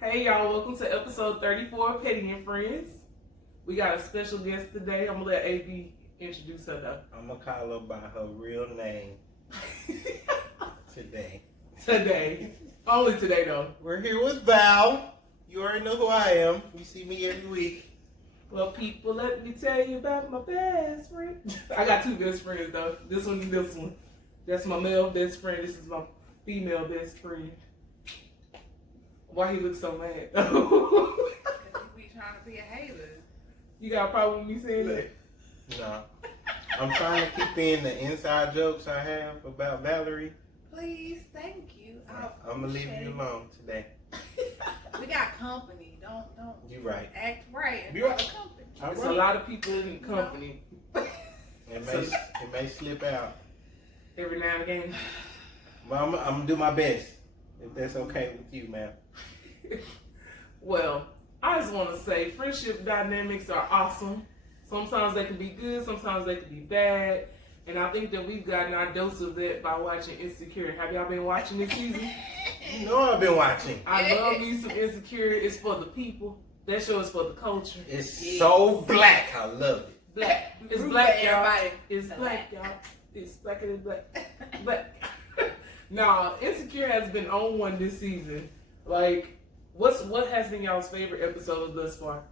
Hey y'all, welcome to episode 34 of Petty and Friends. We got a special guest today. I'm gonna let AB introduce her though. I'm gonna call her by her real name today. Today. Only today though. We're here with Val. You already know who I am. You see me every week. Well, people, let me tell you about my best friend. I got two best friends though. This one and this one. That's my male best friend. This is my female best friend. Why he looks so mad? Because he be trying to be a hater. You got a problem with me saying that? No. I'm trying to keep in the inside jokes I have about Valerie. Please, thank you. I'm gonna leave you alone today. We got company. Don't. You right. Act right. You right. Company. There's a lot of people in the company. It may slip out. Every now and again. But I'm gonna do my best. If that's okay with you, ma'am. Well, I just want to say friendship dynamics are awesome. Sometimes they can be good, sometimes they can be bad. And I think that we've gotten our dose of that by watching Insecure. Have y'all been watching this season? You know I've been watching. I love me some Insecure. It's for the people. That show is for the culture. It's so black. I love it. Black. It's Root black, for y'all. everybody. It's black, y'all. It's blacker than black. Black. Nah, Insecure has been on one this season. Like, what has been y'all's favorite episode thus far?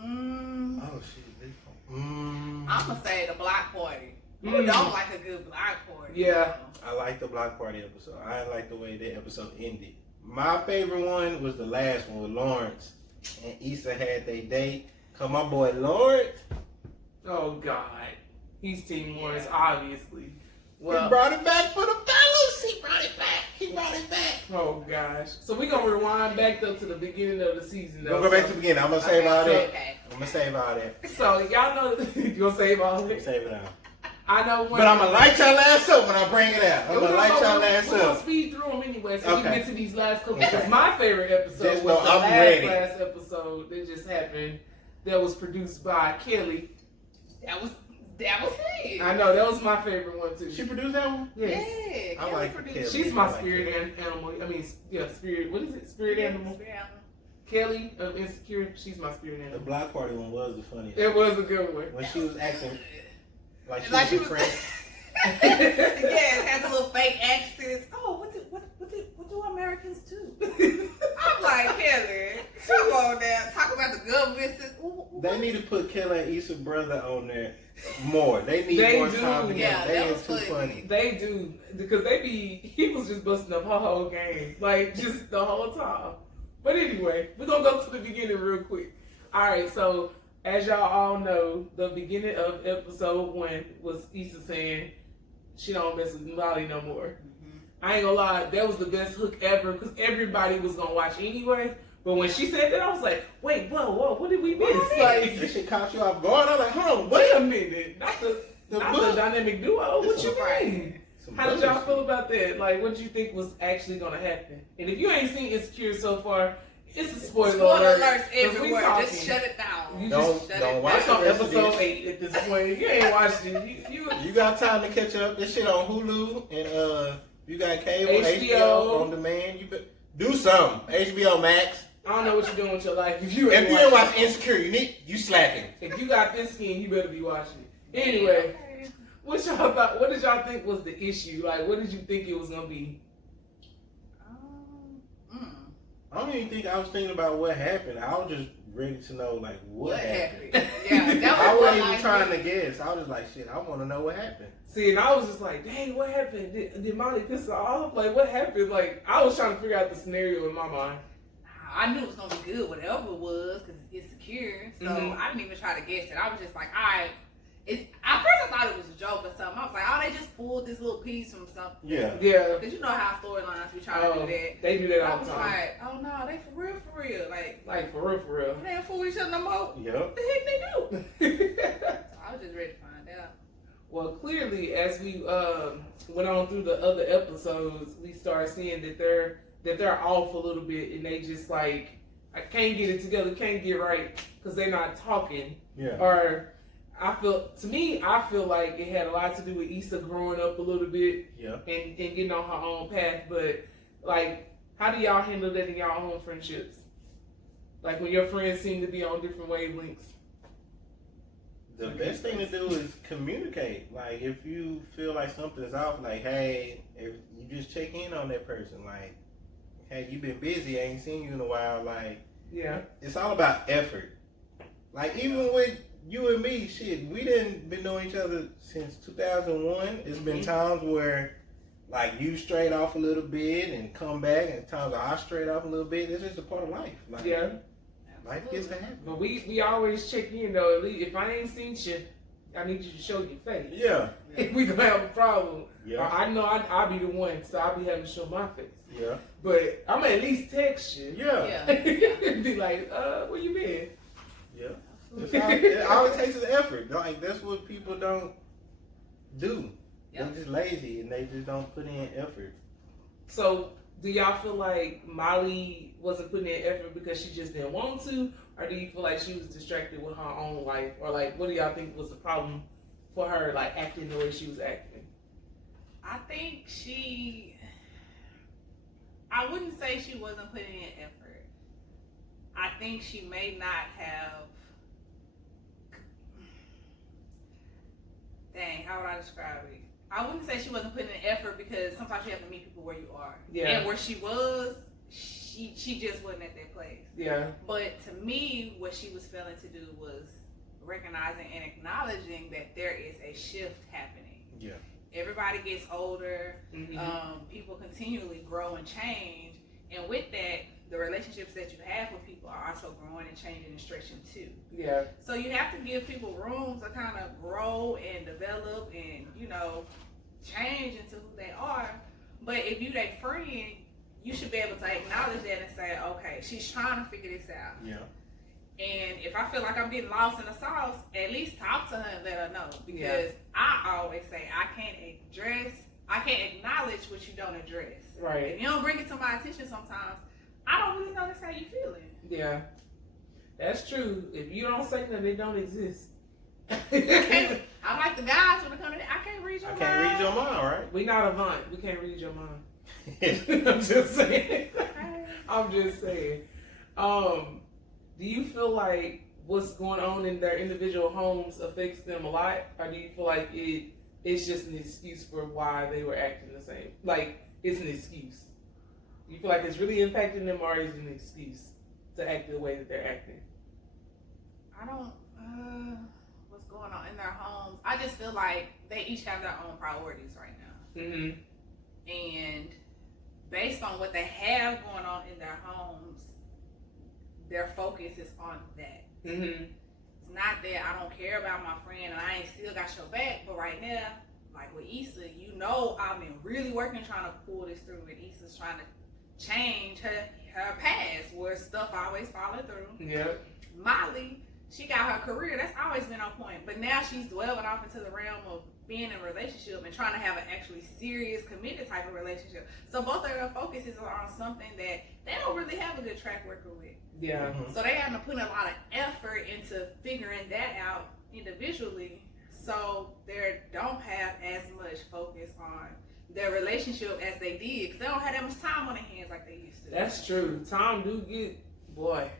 Oh shit. I'm gonna say the block party. Who don't like a good block party? Yeah. I like the block party episode. I like the way that episode ended. My favorite one was the last one with Lawrence and Issa had their date. Cause my boy Lawrence. Oh God, he's Team Lawrence, obviously. Well, he brought it back for the fellas. He brought it back. Oh gosh. So we're gonna rewind back though to the beginning of the season. We'll go back to the beginning. I'm gonna save all that. Okay. I'm gonna save all that. So y'all know you gonna save all of it. Save it out. I know when. But I'm gonna light y'all ass up when I bring it out. I'm gonna light y'all ass We're gonna up. speed through them anyway, so we can Okay. get to these last couple. Okay. Because my favorite episode Just was know the I'm ready. last episode that just happened. That was produced by Kelly. That was it. I know that was my favorite one too. She produced that one? Yes. Yeah. I Kelly like produced Kelly. it. She's my I like spirit animal. I mean, yeah, spirit. What is it? Spirit animal. Yeah. Kelly of Insecure. She's my spirit The animal. block party one was the funniest. It was a good one. When she was acting like she Like was she a was. friend. Yes, had the little fake accents. Oh, what do Americans do? I'm like, Kelly, come on now. Talk about the government system. They need to put Kelly and Issa's brother on there more. They need They more do. time together. Yeah, they that is was too funny. funny. They do because he was just busting up her whole game, like just the whole time. But anyway, we're gonna go to the beginning real quick. All right, so as y'all all know, the beginning of episode 1 was Issa saying she don't mess with Molly no more. I ain't gonna lie, that was the best hook ever because everybody was gonna watch anyway. But when she said that, I was like, wait, whoa, what did we miss? That Like, shit caught you off guard. I was like, hold on, wait what? a minute, not the book. dynamic duo. What It's you a- mean? Some How did y'all bullshit. feel about that? Like, what did you think was actually gonna happen? And if you ain't seen Insecure so far, it's a spoiler alert. Alerts 'cause we everywhere. talking. Just shut it down. You Don't shut don't it watch It's the on rest of episode this. 8 at this point. You ain't watched it. You got time to catch up. This shit on Hulu and you got cable, HBO. HBO on demand. You do something. HBO Max. I don't know what you're doing with your life. If you If you ain't watching watch Insecure, you slacking. If you got this skin, you better be watching it. Anyway, what y'all thought? What did y'all think was the issue? Like, what did you think it was gonna be? I don't even think I was thinking about what happened. I was just ready to know like what happened. Yeah, that I was wasn't what even trying to guess. I was just like, shit, I want to know what happened. See, and I was just like, dang, what happened? Did Molly piss her off? Like, what happened? Like, I was trying to figure out the scenario in my mind. I knew it was gonna be good, whatever it was, because it's secure. So I didn't even try to guess it. I was just like, all right. At first I thought it was a joke or something. I was like, oh, they just pulled this little piece from something. Yeah. Yeah. Because you know how storylines we try to do that. They do that I all was the time. like, oh no, they for real. Like, for real. They don't fool each other no more. Yep. What the heck they do? So I was just ready to find out. Well, clearly, as we went on through the other episodes, we started seeing that they're off a little bit, and they just like, I can't get it together, can't get right, because they're not talking. Yeah. Or I feel like it had a lot to do with Issa growing up a little bit Yeah. and getting on her own path. But like, How do y'all handle that in y'all own friendships? Like when your friends seem to be on different wavelengths. The best thing to do is communicate. Like if you feel like something's off, like hey, if you just check in on that person. Like, hey, you been busy, I ain't seen you in a while. Like, yeah, it's all about effort. Like even with you and me, shit, we didn't been knowing each other since 2001. It's been times where like you strayed off a little bit and come back, and times I strayed off a little bit. It's just a part of life. Like, yeah. Life gets to happen. But we always check in though. At least if I ain't seen you, I need you to show your face. Yeah. If we gonna have a problem. Yeah. I know I'll be the one, so I'll be having to show my face. Yeah. But I'm at least text you. Yeah. Be like, where you been? Yeah. It always takes an effort. Like that's what people don't do. Yep. They're just lazy and they just don't put in effort. So do y'all feel like Molly wasn't putting in effort because she just didn't want to? Or do you feel like she was distracted with her own life? Or like, what do y'all think was the problem for her, like acting the way she was acting? I think I wouldn't say she wasn't putting in effort. I think she may not have, how would I describe it? I wouldn't say she wasn't putting in effort because sometimes you have to meet people where you are. Yeah. And where she was, she just wasn't at that place. Yeah. But to me, what she was failing to do was recognizing and acknowledging that there is a shift happening. Yeah. Everybody gets older. Mm-hmm. People continually grow and change. And with that, the relationships that you have with people are also growing and changing and stretching too. Yeah. So you have to give people room to kind of grow and develop and, change into who they are. But if you their friend, you should be able to acknowledge that and say, okay, she's trying to figure this out. Yeah. And if I feel like I'm getting lost in the sauce, at least talk to her and let her know. Because I always say I can't acknowledge what you don't address. Right. If you don't bring it to my attention sometimes, I don't really notice how you feeling. Yeah. That's true. If you don't say that, they don't exist. I'm like the guys when it comes to that. I can't read your mind. I can't read your mind, right? We not Avant. We can't read your mind. I'm just saying. I'm just saying. Do you feel like what's going on in their individual homes affects them a lot? Or do you feel like it's just an excuse for why they were acting the same? Like, it's an excuse. Do you feel like it's really impacting them, or is it an excuse to act the way that they're acting? I don't, what's going on in their homes? I just feel like they each have their own priorities right now. Mm-hmm. And based on what they have going on in their homes, their focus is on that. Mm-hmm. It's not that I don't care about my friend and I ain't still got your back, but right now, like with Issa, I've been really working trying to pull this through, and Issa's trying to change her past where stuff always falling through. Yep. Molly, she got her career, that's always been on point, but now she's dwelling off into the realm of being in a relationship and trying to have an actually serious, committed type of relationship. So both of their focuses are on something that they don't really have a good track record with. Yeah. Mm-hmm. So they have to put a lot of effort into figuring that out individually, so they don't have as much focus on their relationship as they did, because they don't have that much time on their hands like they used to. That's true. Time do get, boy,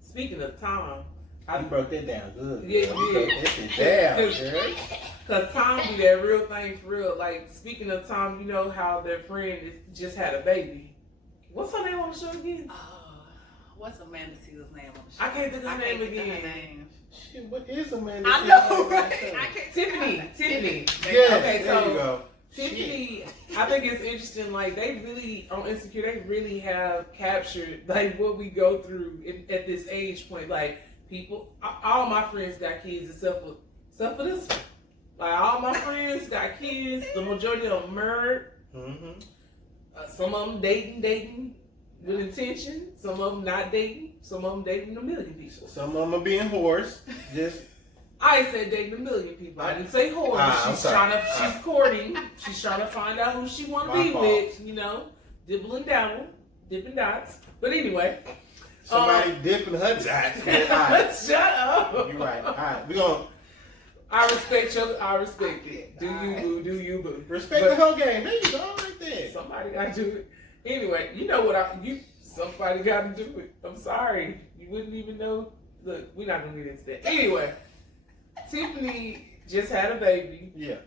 speaking of time, I broke that down good. Yeah, you yeah. broke that down, girl. Because time be that real thing for real. Like, speaking of time, you know how their friend just had a baby. What's her name on the show again? What's Amanda Seal's name on the show? I can't think of her name think of her again. name. Shit, what is Amanda? I Seals know, name right? on the show? I can't think of her name. Tiffany. Yes, Okay, there so you go. Tiffany, I think it's interesting. Like, they really, on Insecure, they really have captured, like, what we go through at this age point. Like, people, all my friends got kids except for this one. Like, all my friends got kids. The majority of them married. Mm-hmm. Some of them dating with intention. Some of them not dating. Some of them dating a million people. Some of them are being whores. Just I said dating a million people. I didn't say whore. She's courting. She's trying to find out who she want to be with. Dibble and dabble, dipping dots. But anyway, somebody dipping her dots. Shut up. You're right. All right, we gonna. I respect it. Do you boo? Respect the whole game. There you go, right there. Somebody got to do it. Anyway, you know what somebody got to do it. I'm sorry. You wouldn't even know. Look, we're not going to get into that. Anyway, Tiffany just had a baby. Yeah.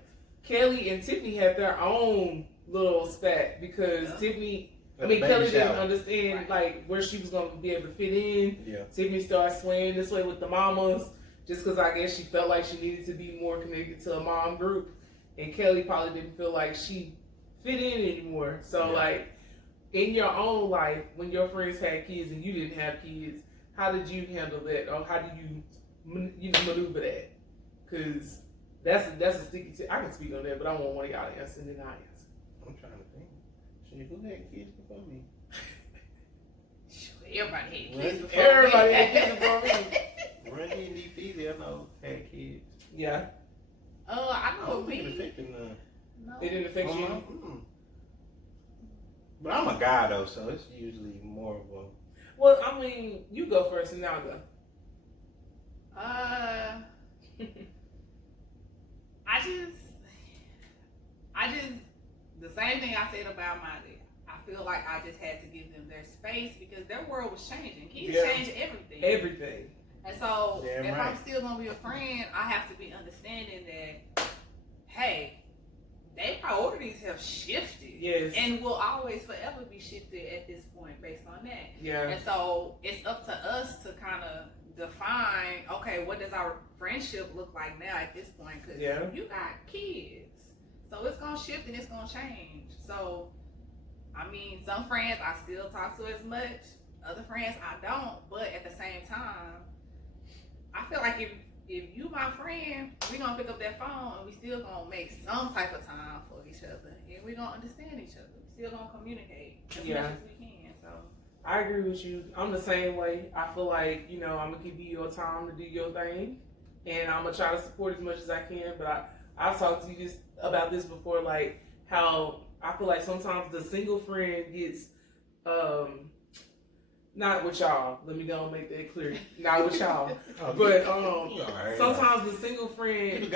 Kelly and Tiffany had their own little spat because Kelly didn't understand like where she was going to be able to fit in. Yeah. Tiffany started swaying this way with the mamas just because I guess she felt like she needed to be more connected to a mom group. And Kelly probably didn't feel like she fit in anymore. So like in your own life, when your friends had kids and you didn't have kids, how did you handle that, or how do you maneuver that? Because that's a sticky. I can speak on that, but I want one of y'all to answer and then I answer. I'm trying to think. Shit, who had kids before me? Everybody had kids before Everybody had kids before me. Randy and DP, I know, had kids. Yeah. I know It me. affected none. No. It didn't affect you. Mm-mm. But I'm a guy though, so it's usually more of a. Well, I mean, you go first and I'll go. I just, the same thing I said about my dad. I feel like I just had to give them their space because their world was changing. Kids change everything. Everything. And so, if right. I'm still gonna be a friend, I have to be understanding that, hey, their priorities have shifted. Yes. And will always forever be shifted at this point based on that. Yeah. And so it's up to us to kind of define, okay, what does our friendship look like now at this point? Because you got kids. So it's going to shift and it's going to change. So, I mean, some friends I still talk to as much. Other friends I don't. But at the same time, I feel like if you my friend, we gonna pick up that phone and we still gonna make some type of time for each other, and we gonna understand each other. We still gonna communicate as much as we can. So I agree with you. I'm the same way. I feel like I'm gonna give you your time to do your thing, and I'm gonna try to support as much as I can. But I've talked to you about this before, like how I feel like sometimes the single friend gets not with y'all. Let me go and make that clear. Not with y'all. But sometimes the single friend,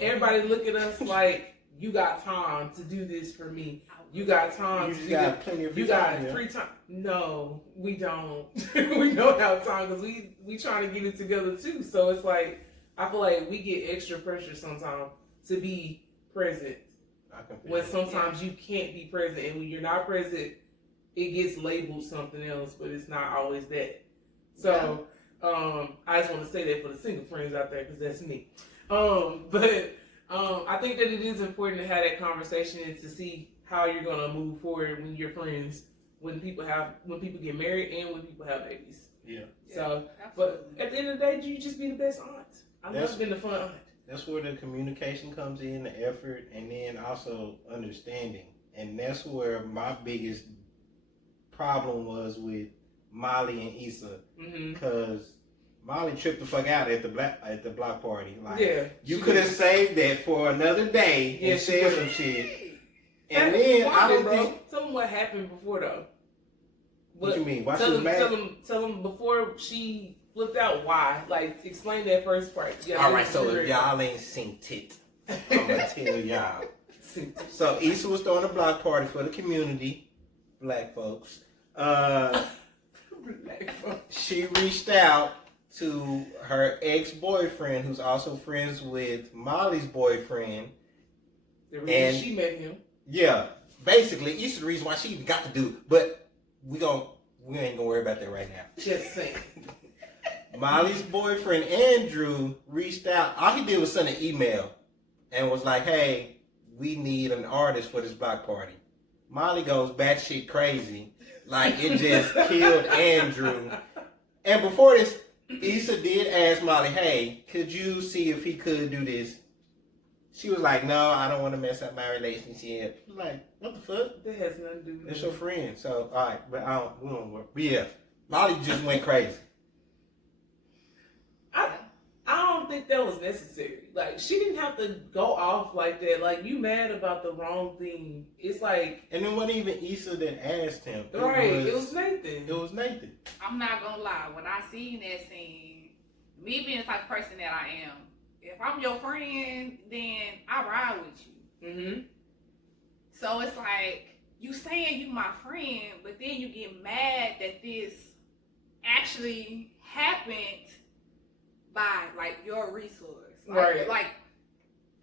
everybody look at us like, you got time to do this for me. You got time to do that. You got free time. No, we don't. We don't have time because we trying to get it together too. So it's like, I feel like we get extra pressure sometimes to be present. When sometimes you can't be present. And when you're not present, it gets labeled something else, but it's not always that. So, I just want to say that for the single friends out there, because that's me. But I think that it is important to have that conversation and to see how you're gonna move forward when you're friends, when people get married and when people have babies. Yeah. So, but at the end of the day, you just be the best aunt. I've never been the fun aunt. That's where the communication comes in, the effort, and then also understanding. And that's where my biggest problem was with Molly and Issa, because Molly tripped the fuck out at the block party. Like, you could have saved that for another day and said some shit. And then I don't think. Tell them what happened before though. What you mean? Why she tell was mad? Tell them before she flipped out. Why? Like, explain that first part. All right. So if y'all ain't seen it, I'm gonna tell y'all. So Issa was throwing a block party for the community. Black folks. She reached out to her ex-boyfriend, who's also friends with Molly's boyfriend. The reason she met him. Yeah, basically, Issa's the reason why she even got to do it. But we ain't gonna worry about that right now. Just saying. Molly's boyfriend Andrew reached out. All he did was send an email and was like, "Hey, we need an artist for this block party." Molly goes batshit crazy. Like, it just killed Andrew. And before this, Issa did ask Molly, "Hey, could you see if he could do this?" She was like, "No, I don't want to mess up my relationship." I'm like, what the fuck? That has nothing to do with It's your friend. So, all right, but we don't work. But yeah, Molly just went crazy. I don't think that was necessary. Like, she didn't have to go off like that. Like, you mad about the wrong thing. It's like... And it wasn't even Issa that asked him. It was Nathan. It was Nathan. I'm not gonna lie. When I seen that scene, me being the type of person that I am, if I'm your friend, then I ride with you. Mm-hmm. So it's like... you saying you my friend, but then you get mad that this actually happened by like your resource. Right. Like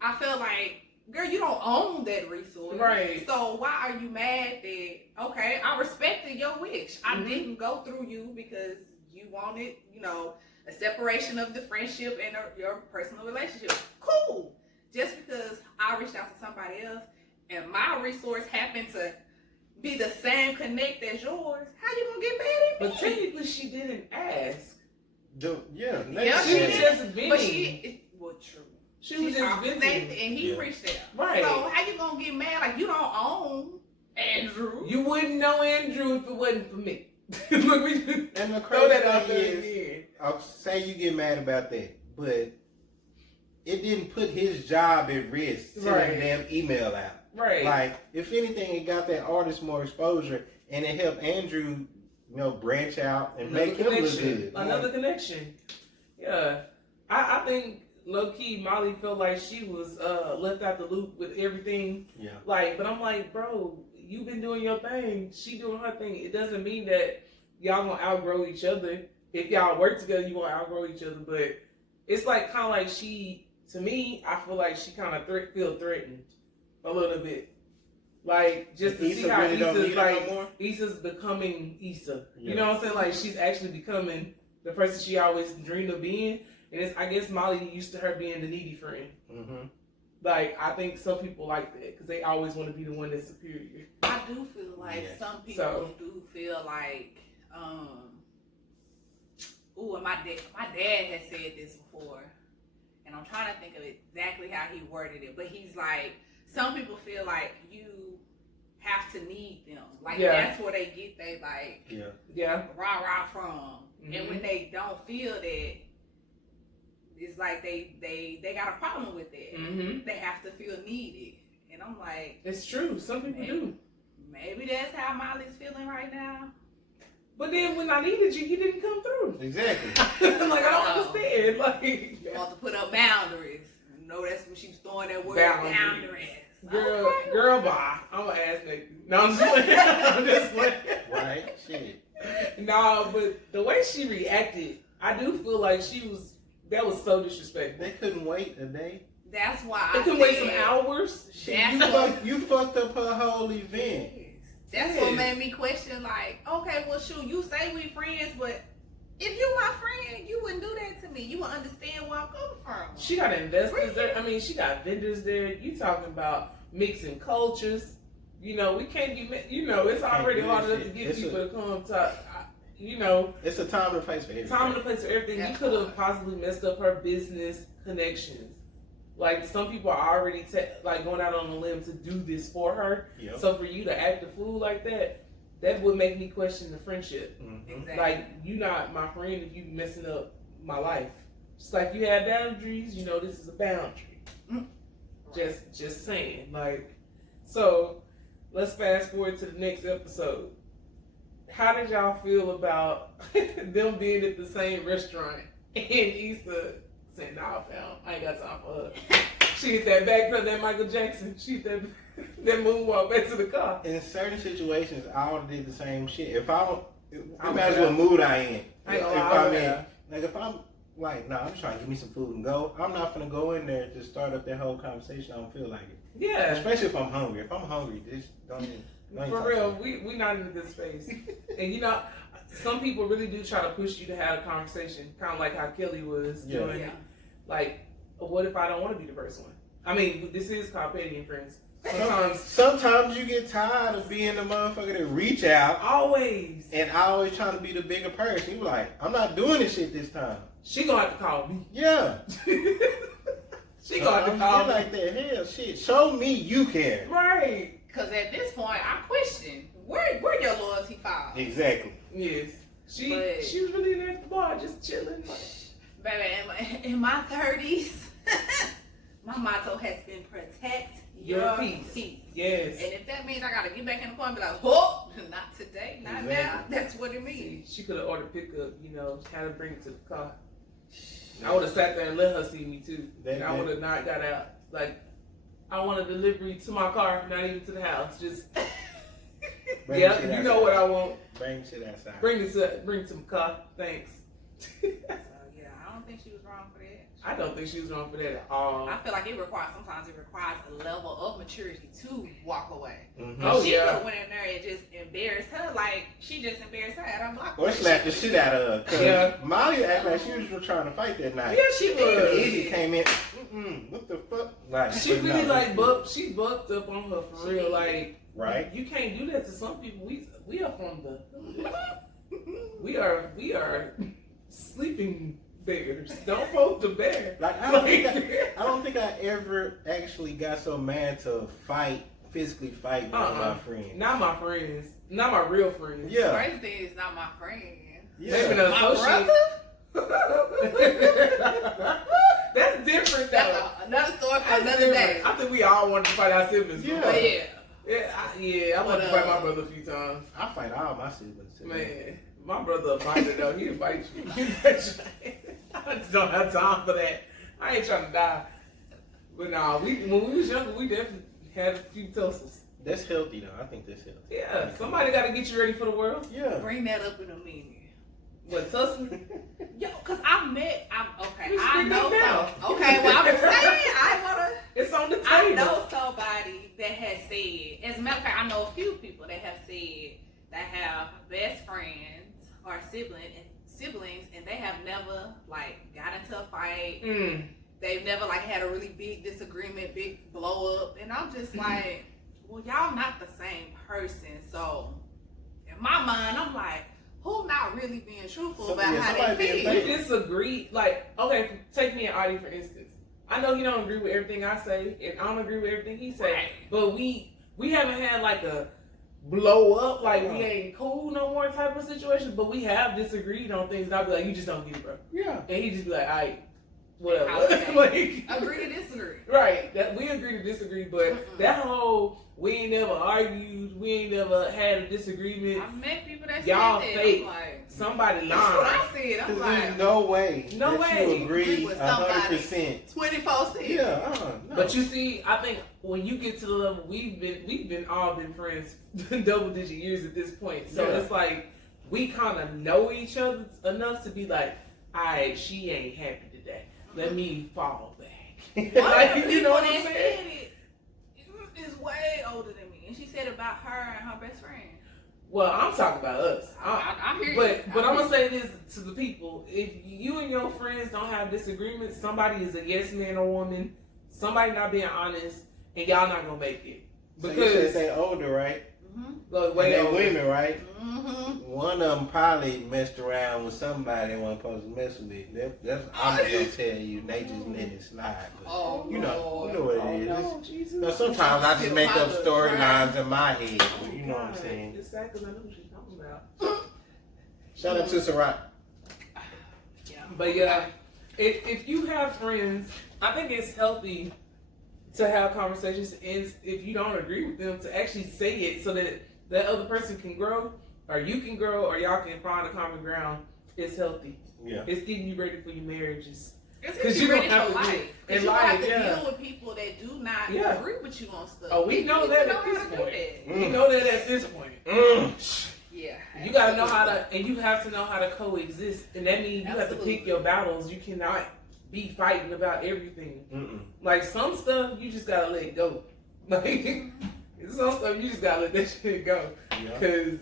I feel like, girl, you don't own that resource. Right. So why are you mad that, okay, I respected your wish. I didn't go through you because you wanted, you know, a separation of the friendship and your personal relationship. Cool. Just because I reached out to somebody else and my resource happened to be the same connect as yours, how you gonna get mad at me? But technically, she didn't ask. Yeah, She was did. just venting. But well, true. She was just venting. And he reached out. Right. So how you gonna get mad? Like, you don't own Andrew. You wouldn't know Andrew if it wasn't for me. Look, we just And the throw that crazy out thing there is, again. I'll say you get mad about that, but it didn't put his job at risk sending Right. a damn email out. Right. Like, if anything, it got that artist more exposure, and it helped Andrew, you know, branch out and Another make him look connection. good. Another connection. Yeah. I think low key Molly felt like she was left out the loop with everything. Yeah. Like, but I'm like, bro, you've been doing your thing. She doing her thing. It doesn't mean that y'all gonna outgrow each other. If y'all work together, you gonna outgrow each other. But it's like kind of like to me, I feel like she kind of feel threatened a little bit. Like, just to see how really don't Issa's need her like, no more? Issa's becoming Issa. Yeah. You know what I'm saying? Like, she's actually becoming the person she always dreamed of being. And I guess Molly used to her being the needy friend. Mm-hmm. Like, I think some people like that because they always want to be the one that's superior. I do feel like some people do feel like, and my dad has said this before, and I'm trying to think of exactly how he worded it, but he's like, some people feel like you have to need them. Like, that's where they get they like, rah-rah from. Mm-hmm. And when they don't feel that, it's like they got a problem with that. Mm-hmm. They have to feel needed. And I'm like, it's true. Some people do. Maybe that's how Molly's feeling right now. But then when I needed you, you didn't come through. Exactly. Like, I don't understand. Like, you want to put up boundaries. You know, that's when she was throwing that word boundaries. Girl, bye. I'm gonna ask Nick. No, I'm just playing. I'm just playing. Right? Shit. No, but the way she reacted, I do feel like that was so disrespectful. They couldn't wait a day. That's why they couldn't wait some hours. You fucked up her whole event. That's what made me question, like, okay, well, shoot, you say we friends, but if you my friend, you wouldn't do that to me. You would understand where I'm coming from. She got investors there. I mean, she got vendors there. You talking about mixing cultures. You know, we can't be, you know, it's already hard enough to get people to come to, you know. It's a time and a place for everything. Time and a place for everything. You could have possibly messed up her business connections. Like, some people are already like going out on a limb to do this for her. Yep. So for you to act a fool like that would make me question the friendship. Mm-hmm. Exactly. Like, you not my friend if you messing up my life. Just like you have boundaries, you know this is a boundary. Mm-hmm. Just saying. Like, so let's fast forward to the next episode. How did y'all feel about them being at the same restaurant and Issa saying, "Nah, fam, I ain't got time for her." She hit that back pedal, that Michael Jackson. She hit that moonwalk back to the car. In certain situations, I would did the same shit. If imagine what mood I in. If I'm like, nah, I'm trying to give me some food and go. I'm not gonna go in there to start up that whole conversation. I don't feel like it. Yeah. Especially if I'm hungry. If I'm hungry, just don't even For real, we not in a good space. And you know, some people really do try to push you to have a conversation, kind of like how Kelly was doing. Yeah. Like, what if I don't want to be the first one? I mean, this is called petty and friends. Sometimes you get tired of being the motherfucker that reach out. Always. And always trying to be the bigger person. You like, I'm not doing this shit this time. She gonna have to call me. Yeah. She gonna have to call me. Like that. Hell, shit. Show me you care. Right. Because at this point, I question, where your loyalty fall? Exactly. Yes. She was really in there at the bar, just chilling. Baby, in my 30s, my motto has been protect your peace. Yes. And if that means I gotta get back in the car and be like, oh, not today, not now. That's what it means. See, she could have ordered pickup, you know, had her bring it to the car. I would have sat there and let her see me too. I would have not got out. Like, I want a delivery to my car, not even to the house. Just Yeah, you know what I want. Bring shit outside. Bring some car. Thanks. So yeah, I don't think she was wrong for that. I don't think she was wrong for that at all. I feel like sometimes it requires a level of maturity to walk away. Mm-hmm. Oh, She yeah. could have went in there and just embarrassed her like she just embarrassed her at her block. Or slapped the shit out of her. Cause Yeah. Molly acted like she was trying to fight that night. Yeah, she was. Izzy came in. What the fuck? Like She but really no, like she bucked up on her for real. Like, right? you can't do that to some people. We are from the we are sleeping bears. Don't poke the bear. Like I don't think I ever actually got so mad to physically fight with my friends. Not my friends. Not my real friends. Yeah. Crazy thing is not my friend. Yeah. Maybe an My associate. brother? That's different though. That's another story for That's another different. day. I think we all wanted to fight our siblings. Yeah. But yeah. I wanted to fight my brother a few times. I fight all my siblings. Too. Man, my brother a fighter though. He'll bite you. I just don't have time for that. I ain't trying to die. But nah, when we was younger, we definitely had a few tussles. That's healthy though. I think that's healthy. Yeah, somebody got to get you ready for the world. Yeah. Bring that up in a minute. What, tussling? Yo, cause I Just bring know it down. some. Okay, well I'm just saying I wanna. It's on the table. I know somebody that has said. As a matter of fact, I know a few people that have said that have best friends or siblings, and they have never like got into a fight. They've never like had a really big disagreement, big blow up, and I'm just like, well, y'all not the same person. So in my mind, I'm like, who not really being truthful about how they feel? We disagree. Like, okay, take me and Audie for instance. I know he don't agree with everything I say, and I don't agree with everything he say. Right. But we haven't had like a blow up, like we ain't cool no more type of situation. But we have disagreed on things, and I'll be like, you just don't get it, bro. Yeah. And he just be like, alright, whatever. Okay. Agree to disagree. Right. That we agree to disagree, but that whole we ain't never argued, we ain't never had a disagreement. I've met people that Y'all said fake. that. I'm like, Somebody lying. that's what I said. I'm There's like, no way. No that way. You agree with somebody. 100%. 24/7. Yeah. No. But you see, I think when you get to the level we've all been friends double digit years at this point. So it's like we kind of know each other enough to be like, alright, she ain't happy today. Let me fall back. One Like, of the you know people what that I'm said saying? it is way older than me, and she said about her and her best friend. Well, I'm talking about us. I hear you. But I'm gonna say this to the people: if you and your friends don't have disagreements, somebody is a yes man or woman, somebody not being honest, and y'all not gonna make it. So Because you said they older, right? look, And way they older. women, right? Mm-hmm. One of them probably messed around with somebody they weren't supposed to mess with. That's I'm gonna tell you. They just let it slide. But Oh, you know what it is. No, Jesus. Now, sometimes I just make up storylines in my head. But you know what I'm God, saying. It's sad because I know what she's talking about. Shout out to Sarat. Yeah. But yeah, if you have friends, I think it's healthy to have conversations, and if you don't agree with them, to actually say it so that that other person can grow, or you can grow, or y'all can find a common ground. It's healthy. Yeah. It's getting you ready for your marriages. Because you you're ready don't have for to life. do- Because in you life, have to yeah. deal with people that do not Yeah. agree with you on stuff. Oh, we You know need that to at know this how to do point. that. We know that at this point. Yeah. You gotta know how to, and you have to know how to coexist, and that means you have to Absolutely. pick your battles. You cannot be fighting about everything. Like some stuff, you just gotta let go. Like some stuff, you just gotta let that shit go. Yeah. Cause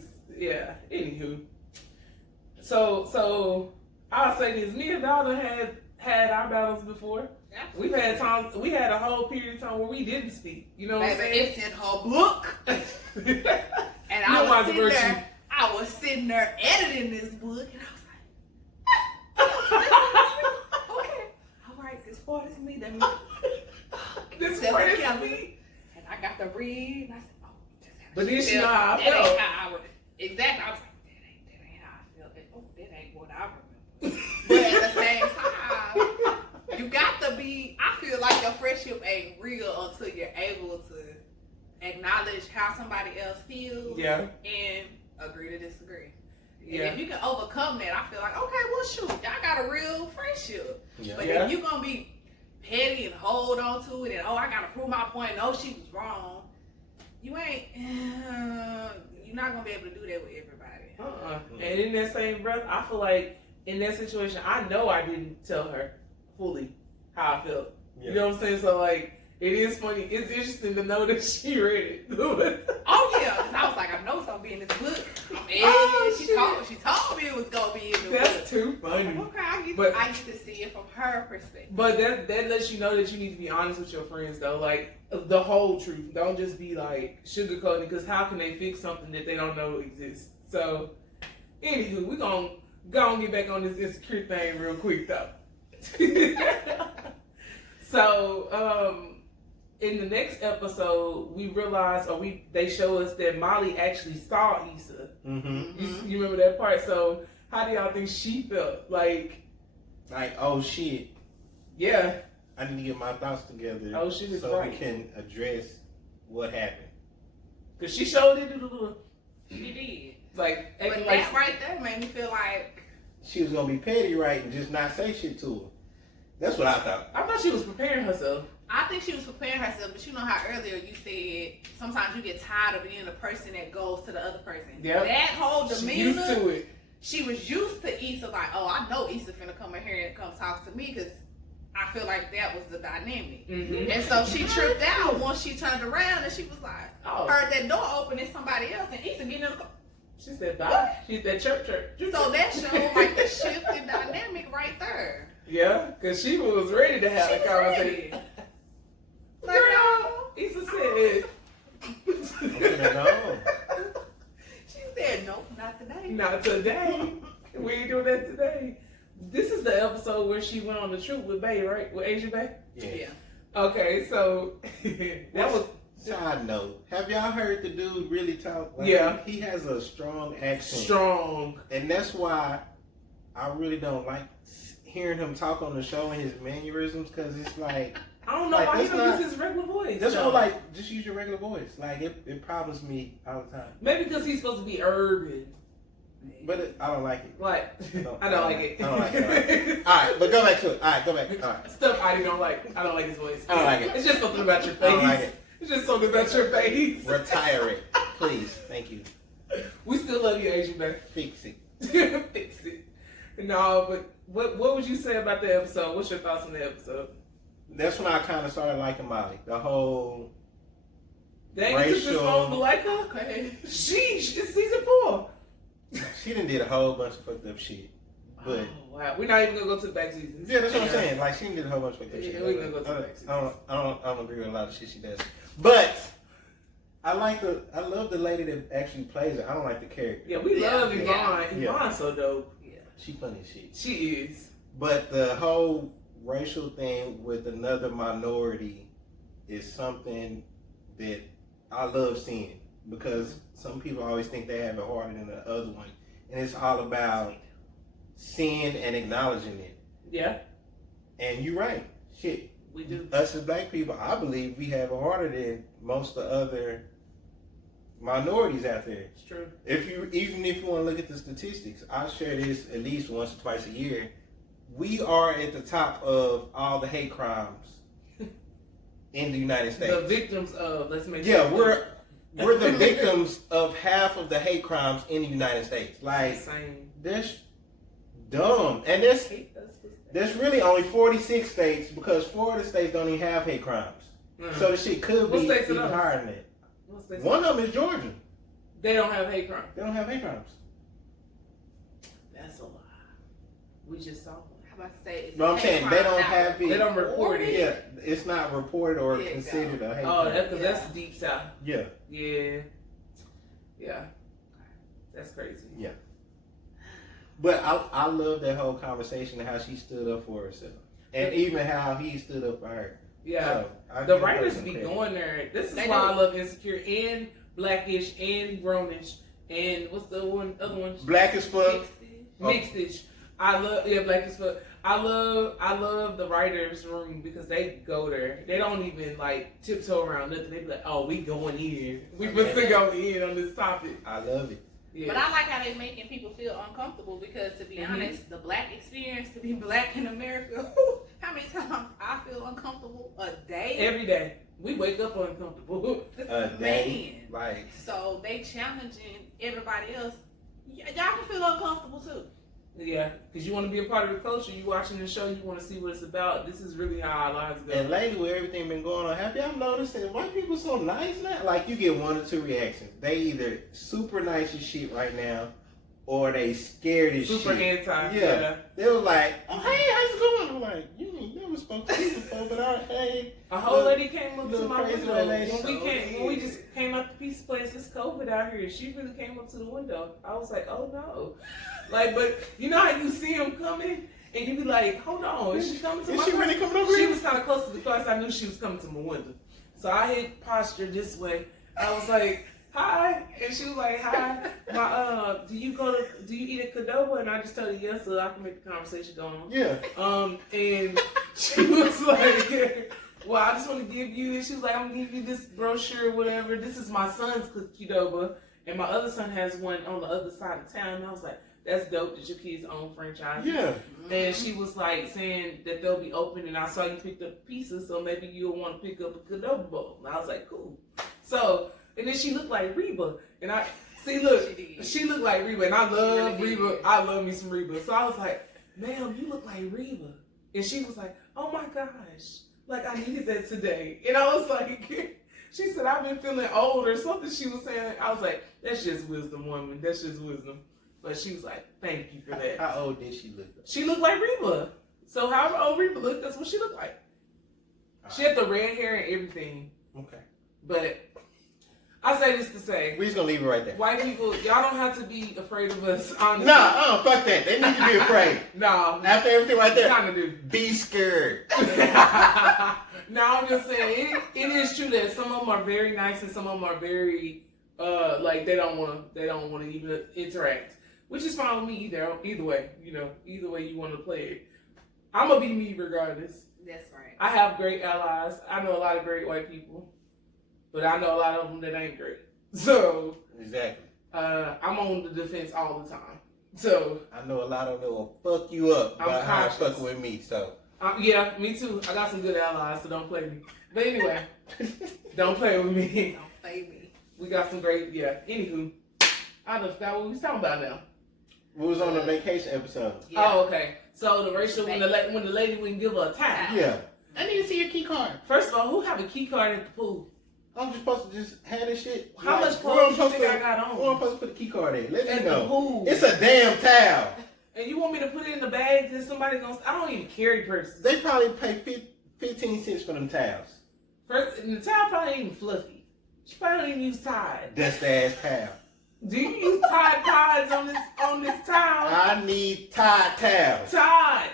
anywho. So I'll say this: me and Donna had our battles before. We've had times. We had a whole period of time where we didn't speak. You know what I'm Baby, saying? it's in her book. And You know I was why sitting virtue- there. I was sitting there editing this book, and I was like, okay, all right, this part is me. That means This That's part is Kelly. me. And I got to read, and I said, oh, that's how But she then she felt. know how I That felt. ain't how I would. Exactly. I was like, that ain't how I felt. Oh, that ain't what I remember. But at the same time, you got to be, I feel like your friendship ain't real until you're able to acknowledge how somebody else feels Yeah. and agree to disagree. And Yeah. if you can overcome that, I feel like, okay, well, shoot, y'all got a real friendship. Yeah. But Yeah. if you're going to be petty and hold on to it and, oh, I got to prove my point, no, she was wrong, you ain't, you're not gonna be able to do that with everybody. And in that same breath, I feel like in that situation, I know I didn't tell her fully how I felt. Yeah. You know what I'm saying? So like, it is funny. It's interesting to know that she read it. Oh yeah, because I was like, I know it's gonna be in this book. She told me it was gonna be in the book. That's too funny. Okay, I get to see it from her perspective. But that lets you know that you need to be honest with your friends, though. Like, the whole truth. Don't just be like sugarcoating, because how can they fix something that they don't know exists? So, anywho, we're gonna go and get back on this insecure thing real quick, though. So, in the next episode, we realize, they show us that Molly actually saw Issa. Mm-hmm. You remember that part? So, how do y'all think she felt? Like, oh shit. Yeah. I need to get my thoughts together. Oh, she was so right. we can address what happened. Because she showed it a little. She did. Like, but that like, right there made me feel like she was gonna be petty, right, and just not say shit to her. That's what I thought. I thought she was preparing herself. I think she was preparing herself, but you know how earlier you said sometimes you get tired of being the person that goes to the other person. Yep. That whole demeanor. She used to it. She was used to Issa, like, oh, I know Issa finna come in here and come talk to me because I feel like that was the dynamic. Mm-hmm. And so she tripped out once she turned around and she was like, heard that door open and somebody else and Issa getting in the car. She said, bye. She said, chirp. So that showed like the shift in dynamic right there. Yeah, because she was ready to have a conversation. Girl, Issa said, she said, nope, not today. Not today. We ain't doing that today. This is the episode where she went on the trip with Bay, right? With Asia Bay? Yeah. Okay, so that was. Side note, have y'all heard the dude really talk? Like, yeah. He has a strong accent. Strong. And that's why I really don't like hearing him talk on the show and his mannerisms, because it's like, I don't know why he don't use his regular voice. That's why, like, just use your regular voice. Like, it problems me all the time. Maybe because he's supposed to be urban. But I don't like it. Like, I don't like it. I don't like it. All right, but go back to it. All right, go back. All right. Stuff I don't like. I don't like his voice. I don't like it. It's just something about your face. I don't like it. It's just something about your face. Retire it, please. Thank you. We still love you, Asian man. Fix it. Fix it. No, but what would you say about the episode? What's your thoughts on the episode? That's when I kind of started liking Molly. The whole Dang, you took this long to like her? Okay. Sheesh, it's season 4. She done did a whole bunch of fucked up shit. But wow, we're not even gonna go to the back seasons. Yeah, that's what I'm saying. Like, she done did a whole bunch of fucked up shit. We're gonna go to the back seasons. I don't agree with a lot of shit she does. But I love the lady that actually plays it. I don't like the character. Yeah, we love Yvonne. Yeah. Yvonne's so dope. Yeah. She funny as shit. She is. But the whole racial thing with another minority is something that I love seeing, because some people always think they have it harder than the other one, and it's all about seeing and acknowledging it. Yeah. And you're right. Shit. We do. Us as black people, I believe we have it harder than most of the other minorities out there. It's true. Even if you want to look at the statistics, I share this at least once or twice a year. We are at the top of all the hate crimes in the United States. The victims of, let's make yeah, we're the victims of half of the hate crimes in the United States. Like, that's dumb. And there's really only 46 states, because Florida states don't even have hate crimes. Mm-hmm. So the shit could be even higher than that. One of them is Georgia. They don't have hate crimes. They don't have hate crimes. That's a lie. We just saw one. How about to say? No, I'm saying they don't have it. They don't report it. Yeah, it's not reported or considered a hate crime. Oh, that's deep south. Yeah. Yeah. Yeah. That's crazy. Yeah. But I love that whole conversation and how she stood up for herself. And even how he stood up for her. Yeah. So, the writers be going there. This is why I love Insecure and Blackish and Grownish and what's the other one? Black as fuck. Mixedish. I love Black as fuck. I love the writers' room because they go there. They don't even like tiptoe around nothing. They be like, oh, we going in. We must go in on this topic. I love it. Yes. But I like how they making people feel uncomfortable, because to be honest, the black experience, to be black in America, how many times I feel uncomfortable a day? Every day. We wake up uncomfortable. Man. Like, so they challenging everybody else. Y'all can feel uncomfortable too. Yeah, because you want to be a part of the culture. You watching the show, you want to see what it's about. This is really how our lives go. and lately with everything been going on, have y'all noticed that white people so nice now? Like, you get one or two reactions. They either super nice as shit right now, or they scared as Super shit. anti. Yeah. They was like, oh, hey, how's it going? I'm like, you ain't never spoke to me before, but hey. A whole lady came up to little my crazy window lady. when we just came up to Pizza Place. It's COVID out here. She really came up to the window. I was like, oh no, like, but you know how you see them coming and you be like, hold on, is she coming to my? Is she really coming over She here? was kind of close to the car, so I knew she was coming to my window. So I hit posture this way. I was like, hi, and she was like, hi. Do you eat at Qdoba? And I just told her yes, so I can make the conversation go on. Yeah. And she was like, well, I just want to give you, and she was like, I'm going to give you this brochure or whatever. This is my son's Qdoba, and my other son has one on the other side of town. And I was like, that's dope that your kids own franchise. Yeah. And she was like saying that they'll be open, and I saw you picked up pizza, so maybe you'll want to pick up a Qdoba bowl. And I was like, cool. So, and then she looked like Reba, and I, see, look, she looked like Reba, and I love Reba. I love me some Reba. So I was like, ma'am, you look like Reba. And she was like, oh my gosh, like I needed that today. And I was like, she said, I've been feeling old or something. She was saying, I was like, that's just wisdom, woman. That's just wisdom. But she was like, thank you for that. How old did she look? She looked like Reba. So however old Reba looked, that's what she looked like. She had the red hair and everything. Okay. But I say this to say, We're just gonna leave it right there. white people, y'all don't have to be afraid of us, honestly. Nah, fuck that. They need to be afraid. No. After everything right there, Kind of do. be scared. No, I'm just saying, it is true that some of them are very nice and some of them are very, like they don't want to even interact. Which is fine with me either way, either way you want to play it. I'm going to be me regardless. That's right. I have great allies. I know a lot of great white people. But I know a lot of them that ain't great. So, Exactly. I'm on the defense all the time. So, I know a lot of them will fuck you up I'm about how it's conscious. fucking with me, so. yeah, me too. I got some good allies, so don't play me. But anyway, don't play with me. Don't play me. We got some great, anywho. I just forgot what we was talking about now. We was on the vacation episode. Yeah. Oh, okay. So the racial, when the lady wouldn't give her a towel. Yeah. I need to see your key card. First of all, who have a key card at the pool? I'm just supposed to just have this shit. How much where clothes I'm you supposed think to- I got on? Where I'm supposed to put the key card in? Let me At know. the pool. It's a damn towel. And you want me to put it in the bag that somebody gonna... I don't even carry purses. They probably pay 15 cents for them towels. First, and the towel probably ain't even fluffy. She probably don't even use Tide. Dust ass towel. Do you use Tide Pods on this towel? I need Tide towels. Tide.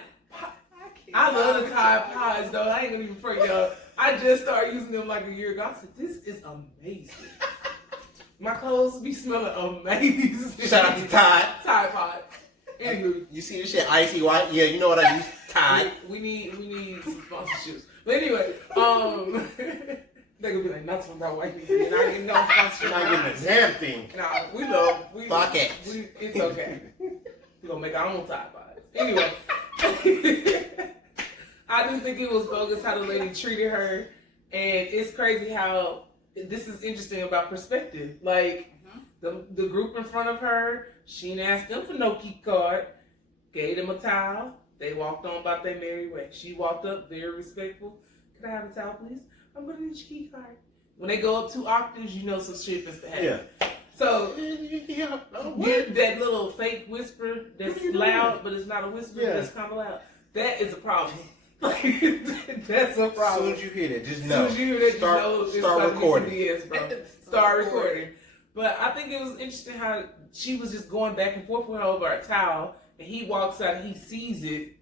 I love the Tide Pods though. I ain't gonna even front y'all. I just started using them like a year ago. I said, this is amazing. My clothes be smelling amazing. Shout out to Tide. Tide Pods. Anywho, You see this shit icy white? Yeah, you know what I use? Tide. we need some sponsorships. But anyway, they gonna be like, not talking about white people. You're not getting no sponsorship. You're not getting a damn thing. Nah, Fuck it. It's okay. We're gonna make our own Tide Pods. Anyway, I do think it was bogus how the lady treated her, and it's crazy how this is interesting about perspective. Like the group in front of her, she didn't ask them for no key card, gave them a towel. They walked on about their merry way. She walked up, very respectful. Can I have a towel, please? I'm gonna need your key card. When they go up 2 octaves, you know some shit is to happen. Yeah. So Yeah. that little fake whisper that's loud, but it's not a whisper. Yeah. That's kind of loud. That is a problem. Like that's a As problem. soon as you hear that, just As know. soon as you hear that, just know it's start about to be some recording. BS, bro. Start recording. But I think it was interesting how she was just going back and forth with her over a towel, and he walks out and he sees it,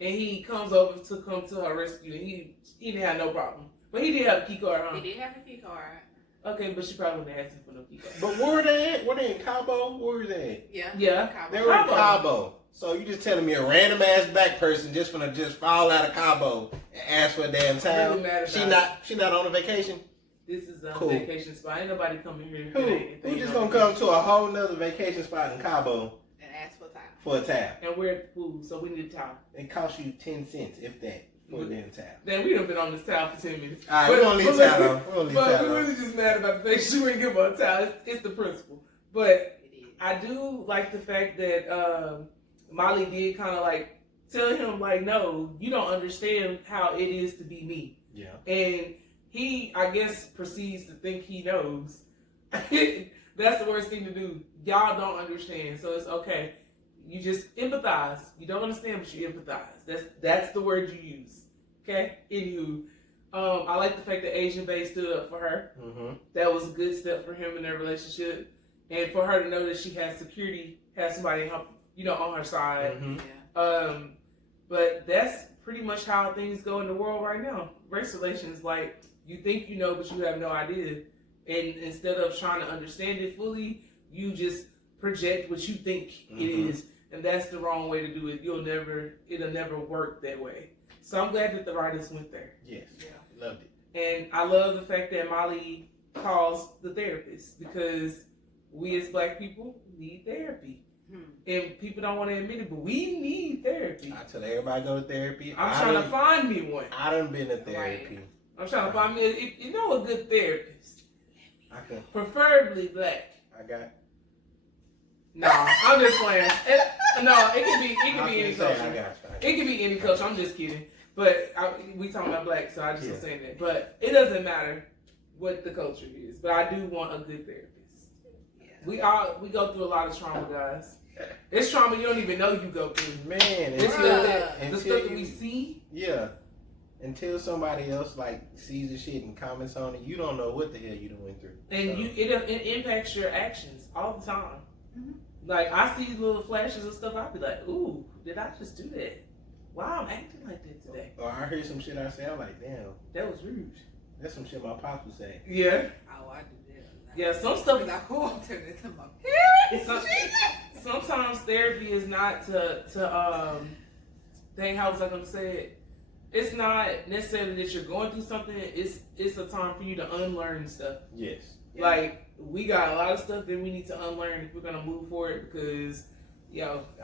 and he comes over to come to her rescue, and he didn't have no problem. But he did have a key card, huh? He did have a key card. Okay, but she probably wouldn't ask him for no key card. But where were they at? Were they in Cabo? Where were they at? Yeah. Yeah. Cabo. They were in Cabo. Cabo. So you just telling me a random ass black person just finna just fall out of Cabo and ask for a damn I'm towel? really mad She about not on a vacation? This is a Cool. vacation spot. Ain't nobody coming here. if Who? it ain't- if they Who ain't just no gonna come vacation. to a whole nother vacation spot in Cabo And ask for time. for a towel? And we're at the pool, so we need a towel. It costs you 10 cents, if that. Put it in towel. Then we done been on this towel for 10 minutes. Alright, we're gonna leave towel on. But we're really just mad about the fact she wouldn't give her a towel. It's the principle. But I do like the fact that Molly did kind of like tell him like, no, you don't understand how it is to be me. Yeah. And he, I guess, proceeds to think he knows. That's the worst thing to do. Y'all don't understand, so it's okay. You just empathize. You don't understand, but you empathize. That's the word you use. Okay? Anywho, I like the fact that Asian Bay stood up for her. Mm-hmm. That was a good step for him in their relationship. And for her to know that she has security, has somebody help, on her side. Mm-hmm. Yeah. But that's pretty much how things go in the world right now. Race relations, like, you think you know, but you have no idea. And instead of trying to understand it fully, you just project what you think it is. And that's the wrong way to do it. It'll never work that way. So I'm glad that the writers went there. Yes. Yeah. Loved it. And I love the fact that Molly calls the therapist, because we as Black people need therapy. And people don't want to admit it, but we need therapy. I tell everybody go to therapy. I'm trying to find me one. I done been to therapy. Right. I'm trying to find me a good therapist. I can. Preferably Black. I got. Nah, I'm just playing. It can be any I culture. got you. It can be any culture. I'm just kidding. But we talking about Black, so I just was saying that. But it doesn't matter what the culture is. But I do want a good therapist. Yeah. We go through a lot of trauma, guys. It's trauma you don't even know you go through. Man, It's the stuff that we see. Yeah. Until somebody else like sees the shit and comments on it, you don't know what the hell you done went through. And it impacts your actions all the time. Mm-hmm. Like, I see little flashes of stuff, I'll be like, ooh, did I just do that? Wow, I'm acting like that today. Or I heard some shit I say, I'm like, damn, That was rude. that's some shit my pops would say. Yeah. Oh, I do that. Yeah, some stuff. Like, who I'm turning into my parents? Sometimes therapy is not dang, how was I going to say it? It's not necessarily that you're going through something. It's a time for you to unlearn stuff. Yes. Yeah. Like, we got a lot of stuff that we need to unlearn if we're going to move forward, because,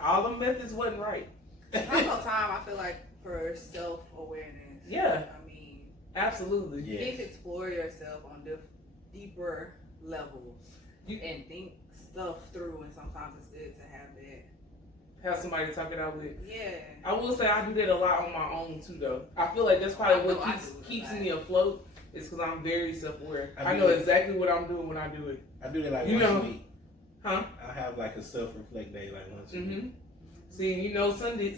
all the methods wasn't right. Also time, I feel like, for self-awareness. Yeah. I mean, Absolutely. Yeah. you need to explore yourself on deeper levels and think stuff through, and sometimes it's good to have that. Have somebody to talk it out with. Yeah. I will say I do that a lot on my own too, though. I feel like that's probably I what keeps me afloat. Is because I'm very self-aware. I I know exactly what I'm doing when I do it. I do that like You once know. a week. Huh? I have like a self-reflect day like once a week. See,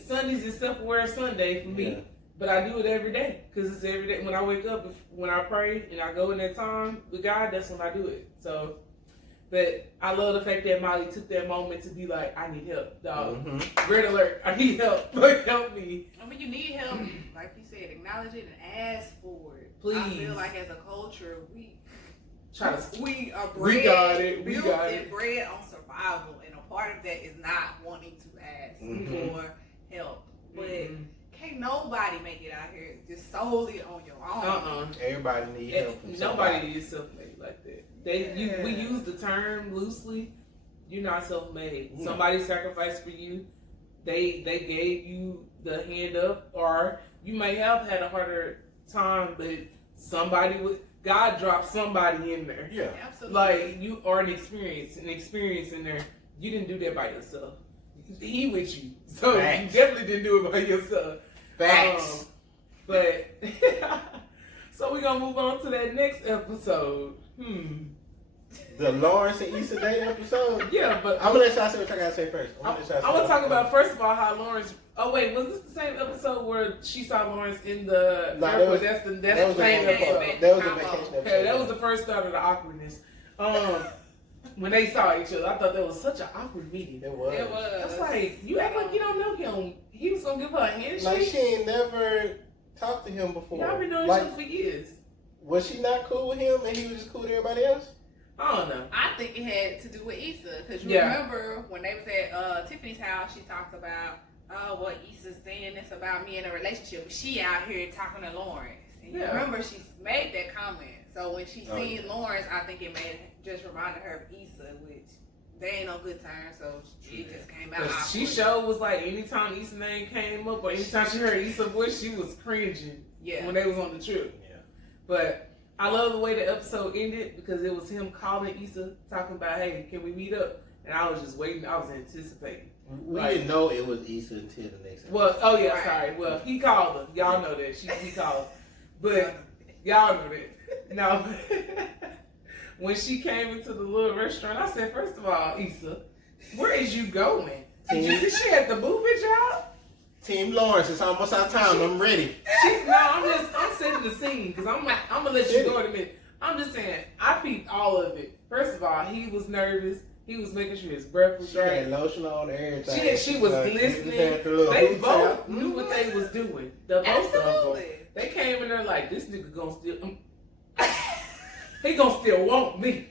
Sundays is self-aware Sunday for me. Yeah. But I do it every day, because it's every day. When I wake up, when I pray and I go in that time with God, that's when I do it. So, but I love the fact that Molly took that moment to be like, I need help, dog. Red alert, I need help. Help me. And when you need help, like you said, acknowledge it and ask for it. Please. I feel like as a culture, we Try to. we are We got it. We built got and it. bred on survival, and a part of that is not wanting to ask for help. But can't nobody make it out here just solely on your own. Everybody needs help from somebody. Nobody is self-made like that. We use the term loosely. You're not self-made. Yeah. Somebody sacrificed for you. They gave you the hand up, or you may have had a harder time, but God dropped somebody in there. Yeah. Absolutely. Like, you are an experience in there. You didn't do that by yourself. He with you. So Facts. You definitely didn't do it by yourself. Facts. But so we're gonna move on to that next episode. The Lawrence and Issa Day episode. Yeah, but I'm gonna let y'all say what I gotta say first. I'm gonna talk about first of all how Lawrence. Oh wait, was this the same episode where she saw Lawrence in the airport? That's the same episode. That was a vacation episode. Okay, that was the first start of the awkwardness. When they saw each other, I thought that was such an awkward meeting. It was. It was. It's like, you act like you don't know him. He was gonna give her a handshake. Like she ain't never talked to him before. Y'all been knowing each other for years. Was she not cool with him and he was just cool with everybody else? I don't know. I think it had to do with Issa, because you remember when they was at Tiffany's house, she talked about, what Issa's saying this about me in a relationship, but she out here talking to Lawrence. And you remember she made that comment. So when she seen Lawrence, I think it just reminded her of Issa, which they ain't no good time, so it just came out. She sure was like, anytime Issa name came up or anytime she heard Issa voice, she was cringing. Yeah. When they was on the trip. Yeah. But I love the way the episode ended because it was him calling Issa, talking about, hey, can we meet up? And I was just waiting. I was anticipating. We didn't know it was Issa until the next episode. Well, oh yeah, sorry. Well, he called her. Y'all know that. He called her. But y'all know that. No. When she came into the little restaurant, I said, first of all, Issa, where is you going? Did you see she had the boobage out? Team Lawrence, it's almost our time. I'm ready. I'm setting the scene because I'm gonna let you go in a minute. I'm just saying, I peeped all of it. First of all, he was nervous. He was making sure his breath was She right. had lotion on everything. She was glistening. They both knew what they was doing. The both of them. They came in there like, this nigga gonna still. He gonna still want me.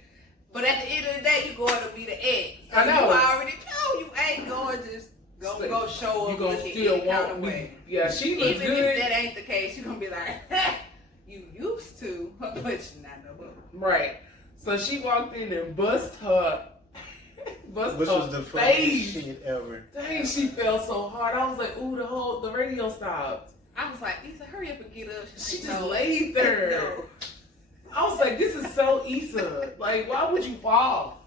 But at the end of the day, you going to be the ex. So I know. You already know you ain't going to just go show up. You gonna still want me. Yeah, she looks even good. If that ain't the case, you gonna be like, you used to, but you're not no more. Right. So she walked in and bust her Which was the funniest shit ever. Dang, she fell so hard. I was like, ooh, the radio stopped. I was like, Issa, hurry up and get up. She just laid there. No. I was like, this is so Issa. Like, why would you fall?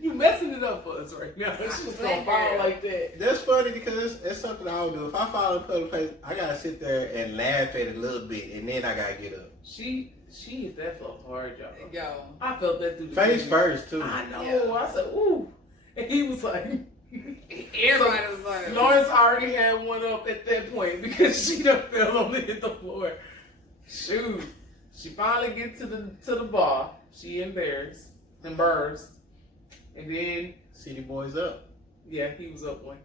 You messing it up for us right now. She's just gonna fall like that. That's funny because it's something I would do. If I fall in a public place, I gotta sit there and laugh at it a little bit, and then I gotta get up. She hit that felt hard, y'all. Yo. I felt that through the Face TV. first, too. I know. Yeah. I said, ooh. And he was like, Everybody was like, Lawrence already had one up at that point because she done fell on it hit the floor. Shoot. She finally gets to the bar. She embarrassed. And then City Boys up. yeah, he was up one.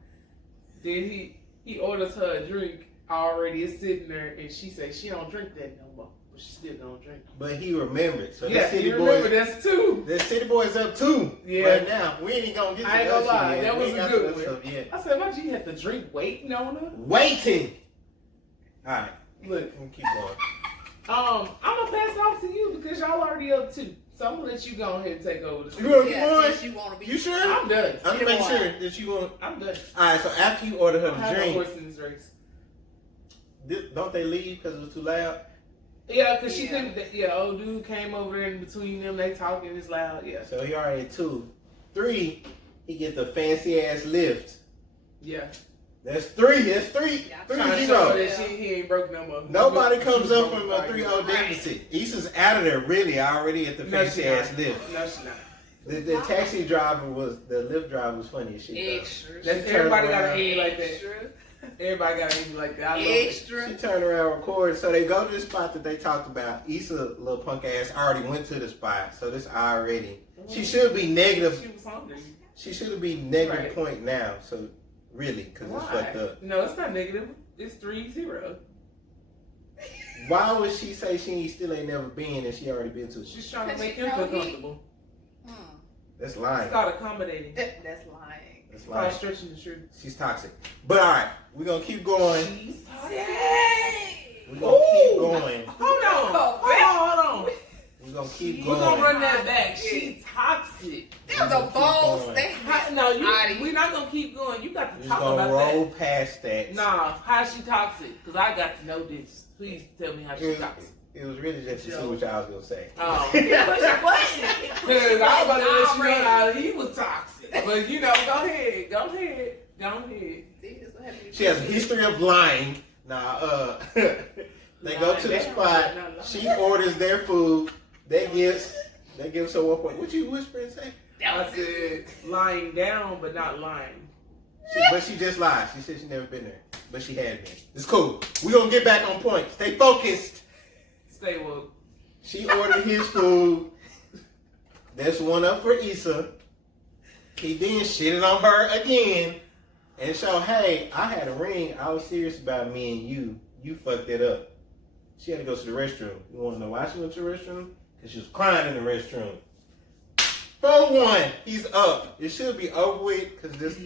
Then he orders her a drink already. It's sitting there and she says she don't drink that no more. But she still don't drink. But he remembered. So Yeah, the City you remember Boys, that's two. the City Boys up too. Yeah. Right now. We ain't even gonna get to I ain't gonna lie, yet. that We was ain't a got good to that one. stuff yet. I said, why'd you have to drink waiting on her? Waiting. Alright. Look, We'll keep going. I'm gonna pass it off to you because y'all already up two. So I'm gonna let you go ahead and take over the You wanna keep yeah, going? since you want to be. You sure? I'm done. I'm Get making on. sure that you want. I'm done. Alright, so after you order her I don't the have no drink, horse in this race. don't they leave because it was too loud? Yeah, because she Yeah. couldn't. Yeah, old dude came over there in between them. They talking. It's loud. Yeah. So he already at 2. 3, he get the fancy ass lift. Yeah. That's 3. That's 3. Yeah, Trying to 3 show her 0. that he ain't broke no more. Nobody She comes was up broke from a fight. 3-0 deficit. Issa's out of there really already at the No, fancy she ass not. lift. No, she not. The taxi driver the lift driver was funny as shit. though. Extra. That's, She everybody turned got around. an head like that. Extra. Everybody got an head like that. I love it. Extra. She turned around, recorded. So they go to the spot that they talked about. Issa, little punk ass, already went to the spot. So this already. She should be negative. She was hungry. She should be negative Right. point now. So really, because it's fucked up. No, it's not negative. It's 3-0. Why would she say she still ain't never been and she already been to? She's trying to Because make she him feel know he- comfortable. That's It's lying. called accommodating. That's lying. That's It's called lying. stretching the truth. She's toxic. But all right, we're gonna keep going. She's Dang. We're gonna keep going. Hold on. Hold on. We're gonna keep We're gonna going. run that back. She toxic. That was a bold going. statement. No, Adi. we're not gonna keep going. You got to We're talk gonna about roll that. past that. Nah, how's she toxic? Because I got to know this. Please tell me how she toxic. It was really just to see what y'all was gonna say. Oh. Push your button. Because I was about to let you know how he was toxic. But you know, go ahead. She has a history of lying. Nah, they go to the spot. She orders their food. They gives her 1 point. What you whispering say? I said lying down, but not lying. But she just lied. She said she never been there, but she had been. It's cool. We gonna get back on point. Stay focused. Stay woke. She ordered his food. That's one up for Issa. He then shitted on her again. And so, hey, I had a ring. I was serious about me and you. You fucked it up. She had to go to the restroom. You want to know why she went to the restroom? Because she was crying in the restroom. 4-1. He's up. It should be over with because this.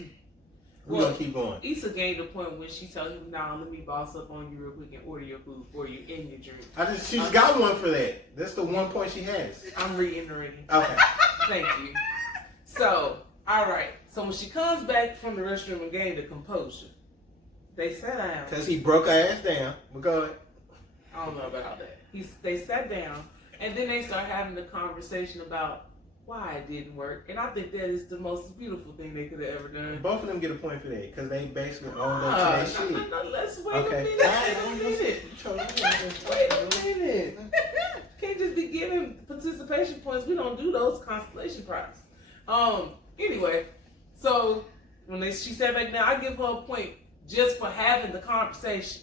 We're going to keep going. Issa gained a point when she told him, nah, let me boss up on you real quick and order your food for you and your drink. She's got one for that. That's the 1 point she has. I'm reiterating. Okay. Thank you. So, all right. So when she comes back from the restroom and gained the composure, they sat down. Because he broke her ass down. We're going. I don't know about all that. They sat down, and then they start having the conversation about why it didn't work. And I think that is the most beautiful thing they could have ever done. Both of them get a point for that because they basically owned up to that shit. No, let's wait Okay. a minute. Wait a minute. Can't just be giving participation points. We don't do those constellation prizes. Anyway, so when she sat back down, I give her a point just for having the conversation.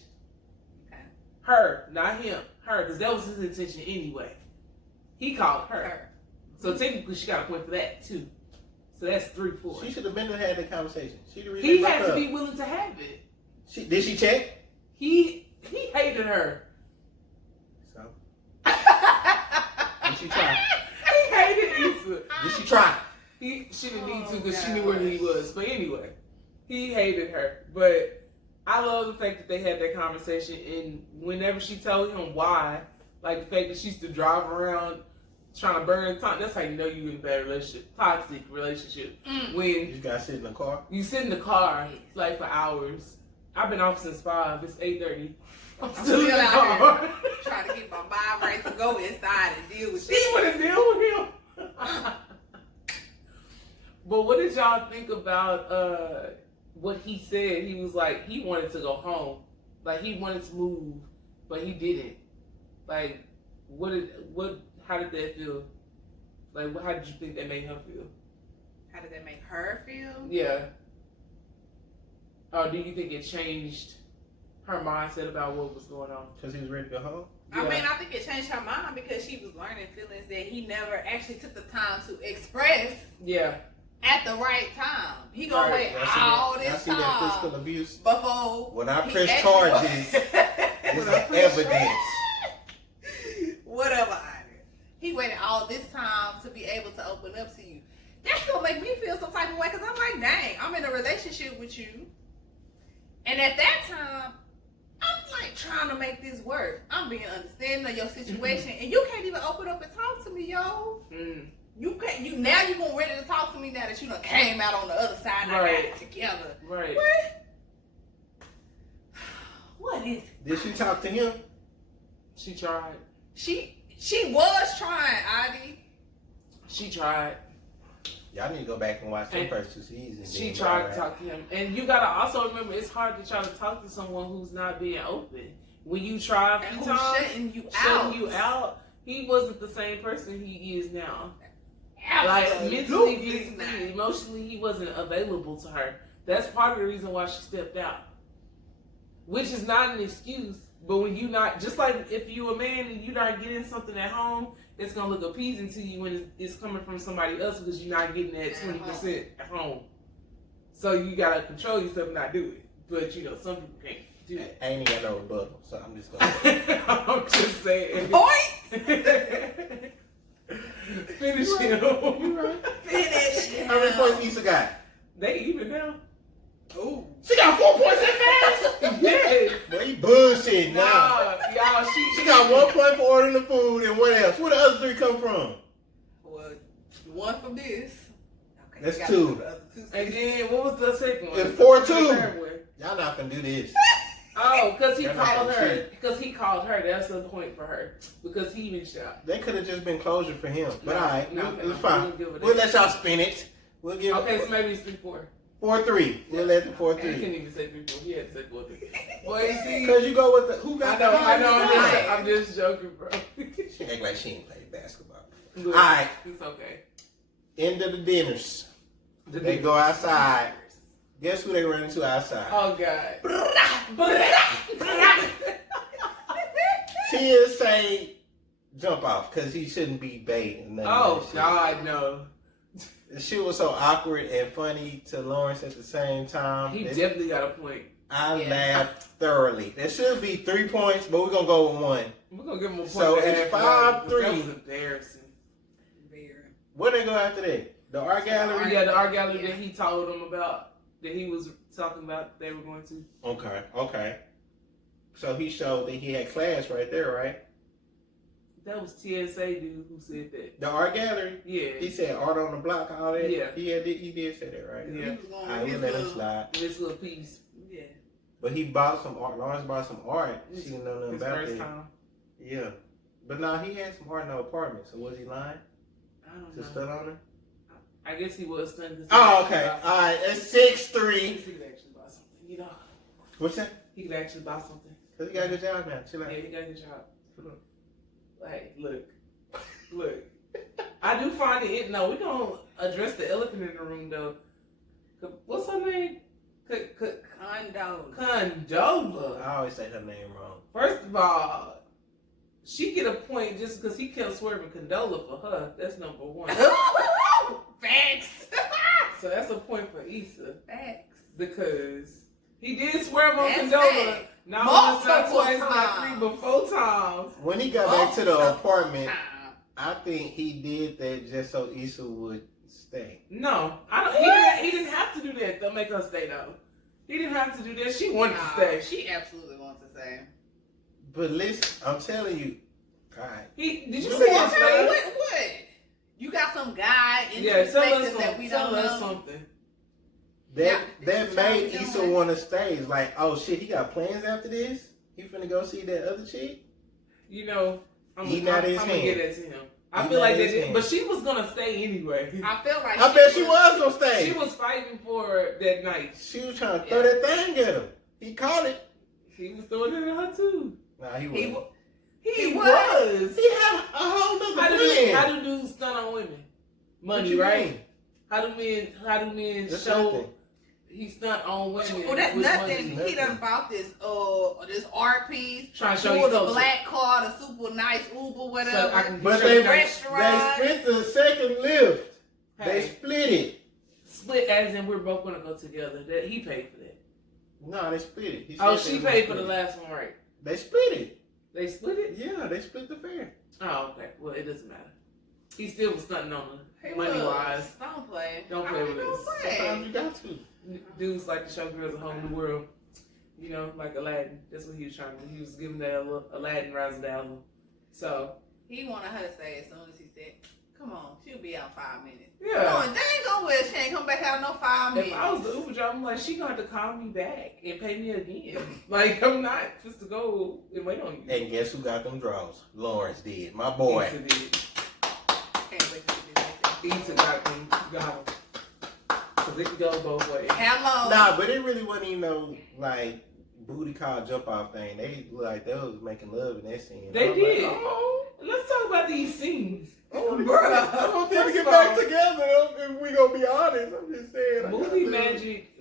Okay. Her, not him. Her, because that was his intention anyway. He called her. So technically, she got a point for that too. So that's 3-4. She should have been to had the conversation. He had to be willing to have it. Did she check? He hated her. So did she try? He hated Issa. Did she try? She didn't need to because she knew where he was. But anyway, he hated her. But I love the fact that they had that conversation, and whenever she told him why, like the fact that she used to drive around trying to burn time, that's how you know you're in a bad relationship, toxic relationship. When You just gotta sit in the car. you sit in the car like for hours. I've been off since 5. It's 8:30. I'm still in the out car. here trying to get my mind right to go inside and deal with She want to deal with him. But what did y'all think about what he said? He was like, he wanted to go home. Like, he wanted to move, but he didn't. Like, how did that feel? Like, how did you think that made her feel? How did that make her feel? Yeah. Or do you think it changed her mindset about what was going on? Because he was ready to go home? I mean, I think it changed her mind because she was learning feelings that he never actually took the time to express. Yeah. At the right time. He gonna wait all this time. I see that physical abuse. Before when I press charges, it's evidence. Whatever. He waited all this time to be able to open up to you. That's gonna make me feel some type of way because I'm like, dang, I'm in a relationship with you. And at that time, I'm like trying to make this work. I'm being understanding of your situation, and you can't even open up and talk to me, yo. You can't. You gonna ready to talk to me now that you done came out on the other side and I got it together. Right. What is it? Did she talk to him? She tried. She was trying, Adi. She tried. Y'all need to go back and watch the first 2 seasons. She tried to talk to him. And you gotta also remember, it's hard to try to talk to someone who's not being open. When you try a few times, shutting you out, he wasn't the same person he is now. Absolutely. Like, mentally, physically, emotionally, he wasn't available to her. That's part of the reason why she stepped out. Which is not an excuse, but when you not, just like if you're a man and you're not getting something at home, it's going to look appeasing to you when it's coming from somebody else because you're not getting that 20% at home. So you got to control yourself and not do it. But, you know, some people can't do it. I ain't got no rebuttal, so I'm just going to... I'm just saying. Point! Finish him. You right. Finish him. How many points Issa got? They even now. Ooh. She got 4 points that fast? Yes. Boy, you bullshit now. Nah, y'all, She got 1 point for ordering the food, and what else? Where the other 3 come from? Well, 1 from this. Okay, That's you 2. the other 2 And then, what was the second one? It's 4-2. The third one. Y'all not gonna do this. Oh, because he They're not called gonna her. cheat. Because he called her. That's the point for her. Because he even shot. They could have just been closure for him. But alright, it's fine. We'll give it We'll that. let y'all spin it. We'll give Okay, it so maybe it's 3-4. 4-3. We'll let the He 4-3. couldn't even say 3-4. He had to say 4-3. Boy, you see? Because you go with the who got I know. the I'm just joking, bro. She act like she ain't played basketball. Look, Alright. it's okay. End of the dinners. They go outside. Guess who they run into outside? Oh God. Tia say jump off because he shouldn't be baiting. Oh God, no. The shit was so awkward and funny to Lawrence at the same time. He definitely got a point. I laughed thoroughly. There should be 3 points, but we're gonna go with 1. We're gonna give him a point. So and a it's half for that, 5-3. That was embarrassing. Where they go after that? The art gallery? Yeah, the art gallery that he told them about, that he was talking about they were going to. Okay. So he showed that he had class right there, right? That was TSA dude who said that. The art gallery? Yeah. He said art on the block, all that? Yeah. He did say that, right? Yeah. We'll let him slide. This little piece. Yeah. But he bought some art. Lawrence bought some art. She didn't know nothing His about first that. time. Yeah. But now he had some art in the apartment, so was he lying? I don't To know. stud on her? I guess he was stunned. Oh, okay. Alright, it's 6'3". He could actually buy something, you know. What's that? He could actually buy something. Cause he got a good job now. Chill out. Yeah, he got a good job. Like, look. I do find it. No, we don't address the elephant in the room though. What's her name? Condola. I always say her name wrong. First of all, she get a point just because he kept swerving Condola for her. That's number one. Facts. So that's a point for Issa. Facts. Because he did swerve on That's Condola. fact. Not once, not Multiple twice, not three, times. but 4 times. When he got back to the Multiple apartment, times. I think he did that just so Issa would stay. No, I don't. He didn't have to do that. Don't make her stay though. He didn't have to do that. She wanted to stay. She absolutely wants to stay. But listen, I'm telling you, alright. Did you You see want his to face? What? You got some guy in Yeah, tell us perspective that something. we Tell don't us know. something. That made Doing Issa it. want to stay. It's like, oh shit, he got plans after this? He finna go see that other chick? You know, I'm Eating gonna out his get hand. that to him. I Eating feel like out his that, hand. but she was gonna stay anyway. I feel like I bet she was gonna stay. She was fighting for that night. She was trying to throw that thing at him. He caught it. He was throwing it at her too. Nah, he He wasn't. wa- He was. was. He had a whole nother How plan. do dudes stun on women? What Money, you right? mean? How do men That's show nothing. he stunt on women? Well, that's with nothing. money? He done bought this art piece. Trying to show you pulled a culture. black car, the super nice Uber, whatever. So I can But show they you guys- split the second lift. They Hey, split it. split as in we're both gonna go together. That he paid for that. No, they split it. He Oh, said she they paid for split the it. last one, right? They split it. They split it. Yeah, they split the fare. Oh, okay. Well, it doesn't matter. He still was stunting on her, He money was. wise. Don't play. Don't play with us. Sometimes you got to. Dudes like to show girls a whole new world. You know, like Aladdin. That's what he was trying to do. He was giving that Aladdin razzle dazzle. So He wanted her to stay as soon as he said, "Come on, she'll be out 5 minutes." yeah. Come on, they ain't gonna wear. She ain't come back out no 5 minutes. If I was the Uber driver, I'm like, she gonna have to call me back and pay me again. Like, I'm not just to go and wait on you. And guess who got them draws? Lawrence did. My boy. Issa did. Can't wait to see this. Issa got them. Got them. Because it could go both ways. Hello. Nah, but it really wasn't even no, like, booty call jump off thing. They looked like they was making love in that scene. They I was did. Like, oh, Let's talk about these scenes. Bruh. I want them to First get of back all- together if we gonna be honest. I'm just saying.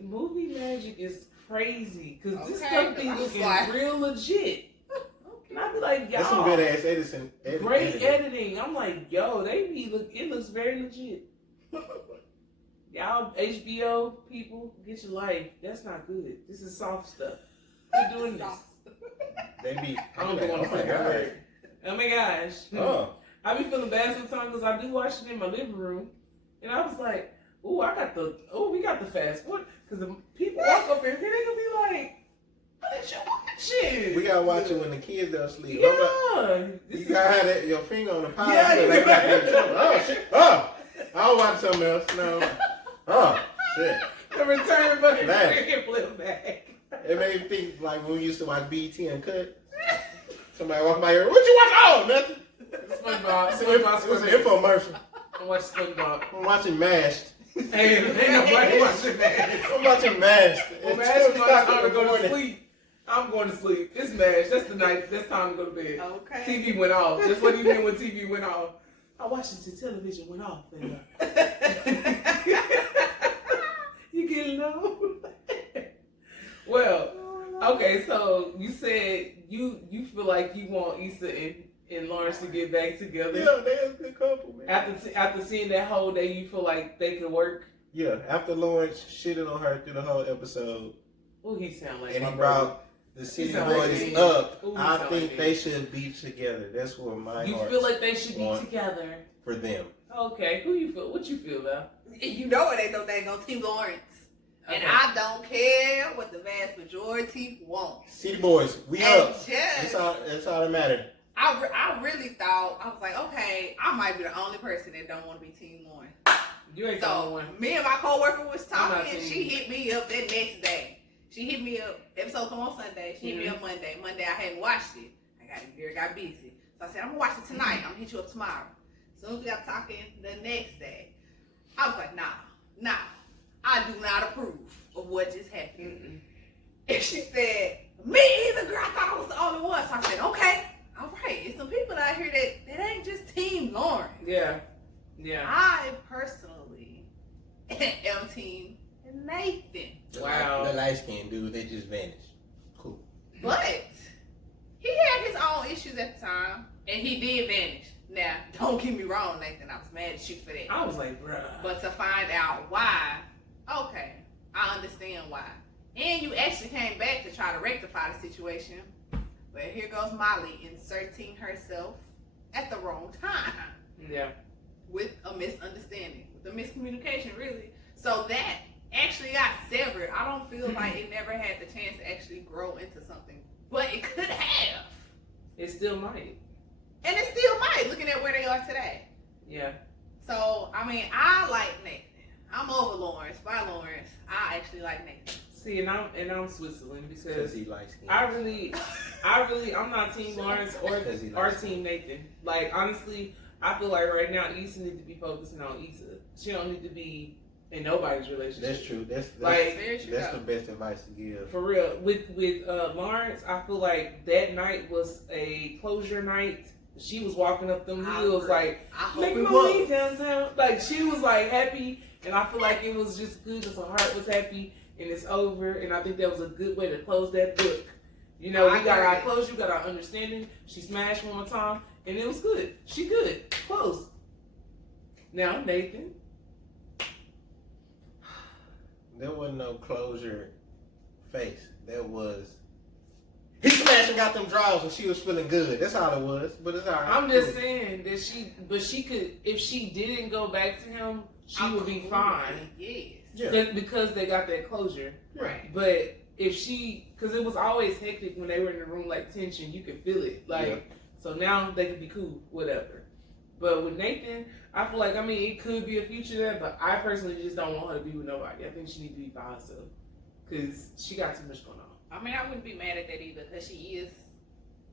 Movie magic is crazy. Because this Okay, stuff be 'cause I'm looking like- real legit. And I be like, y'all. That's some good ass Edison. Great editing. I'm like, yo, it looks very legit. Y'all HBO people, get your life. That's not good. This is soft stuff. We're doing this. They be. I'm like, going to oh my say god. word. Oh my gosh. Oh. I be feeling bad sometimes because I do watch it in my living room. And I was like, we got the fast forward. Because the people walk up in here, they gonna be like, what is you watching? We gotta watch it when the kids don't sleep. Yeah. You gotta have that, your finger on the pile. Yeah, so you they got gotta- that trouble. Oh shit! Oh, I'll watch something else. No. Oh shit! The return button. Man. Flip back. It made me think like when we used to watch BT Uncut. Somebody walked by here. What you watch? Oh, nothing. SpongeBob. It was an infomercial. I watch SpongeBob. I'm watching MAShed. Hey, ain't nobody watching that. I'm watching MAShed. Well, It's MASH 2 is my o'clock time in to the go to morning. sleep. I'm going to sleep. It's MASH. That's the night. That's time to go to bed. Okay. TV went off. That's what he meant when TV went off. I watched it till television went off. And, you getting old? Well, okay. So you said you feel like you want Issa and Lawrence to get back together. Yeah, they're a good couple, man. After seeing that whole day, you feel like they could work. Yeah, after Lawrence shitted on her through the whole episode, Oh, he sound like and my he brother. brought the city sound like boys me. up, Ooh, he I sound think like they me. should be together. That's what my You heart feel like they should be want together. for them. Okay, who you feel? What you feel about? You know it ain't no dang on Team Lawrence. And Okay. I don't care what the vast majority wants. City boys, we And up. just That's all that matters. I really thought, I was like, okay, I might be the only person that don't want to be Team Lauren. You ain't the only one. Me and my coworker was talking, and team. she hit me up that next day. She hit me up. Episode come on Sunday. She hit me up Monday. Monday I hadn't watched it. Got busy. So I said, I'm gonna watch it tonight. I'm gonna hit you up tomorrow. As soon as we got talking the next day, I was like, nah, I do not approve of what just happened. And she said, me either, girl. I thought I was the only one. So I said, okay, all right. It's some people out here that ain't just Team Lauren. Yeah. I personally am Team Nathan. Wow. The light-skinned dude, they just vanished. Cool. But he had his own issues at the time, and he did vanish. Now, don't get me wrong, Nathan. I was mad at you for that. I was like, bruh. But to find out why, okay, I understand why. And you actually came back to try to rectify the situation. But here goes Molly inserting herself at the wrong time. Yeah. With a misunderstanding, with a miscommunication, really. So that actually got severed. I don't feel like it never had the chance to actually grow into something. But it could have. It still might. And it still might, looking at where they are today. Yeah. So, I mean, I like Nathan. I'm over Lawrence. By Lawrence, I actually like Nathan. See, and I'm Switzerland because he likes skin. I'm not Team Lawrence or Team Nathan. Like, honestly, I feel like right now Issa needs to be focusing on Issa. She don't need to be in nobody's relationship. That's true. That's the best advice to give. For real. With Lawrence, I feel like that night was a closure night. She was walking up them hills like, make my way downtown. Like, she was like happy, and I feel like it was just good because her heart was happy, and it's over. And I think that was a good way to close that book. You know, we got our closure, we got our understanding. She smashed one more time, and it was good. She good. Close. Now, Nathan. There wasn't no closure face. There was, he smashed and got them draws and she was feeling good. That's all it was. But it's all right. I'm just saying that she could, if she didn't go back to him, she would be fine. Yes. Yeah. Because they got that closure. Right. But if because it was always hectic when they were in the room, like tension, you could feel it. Like, so now they could be cool, whatever. But with Nathan, I feel like, I mean, it could be a future there, but I personally just don't want her to be with nobody. I think she needs to be by herself because she got too much going on. I mean, I wouldn't be mad at that either because she is.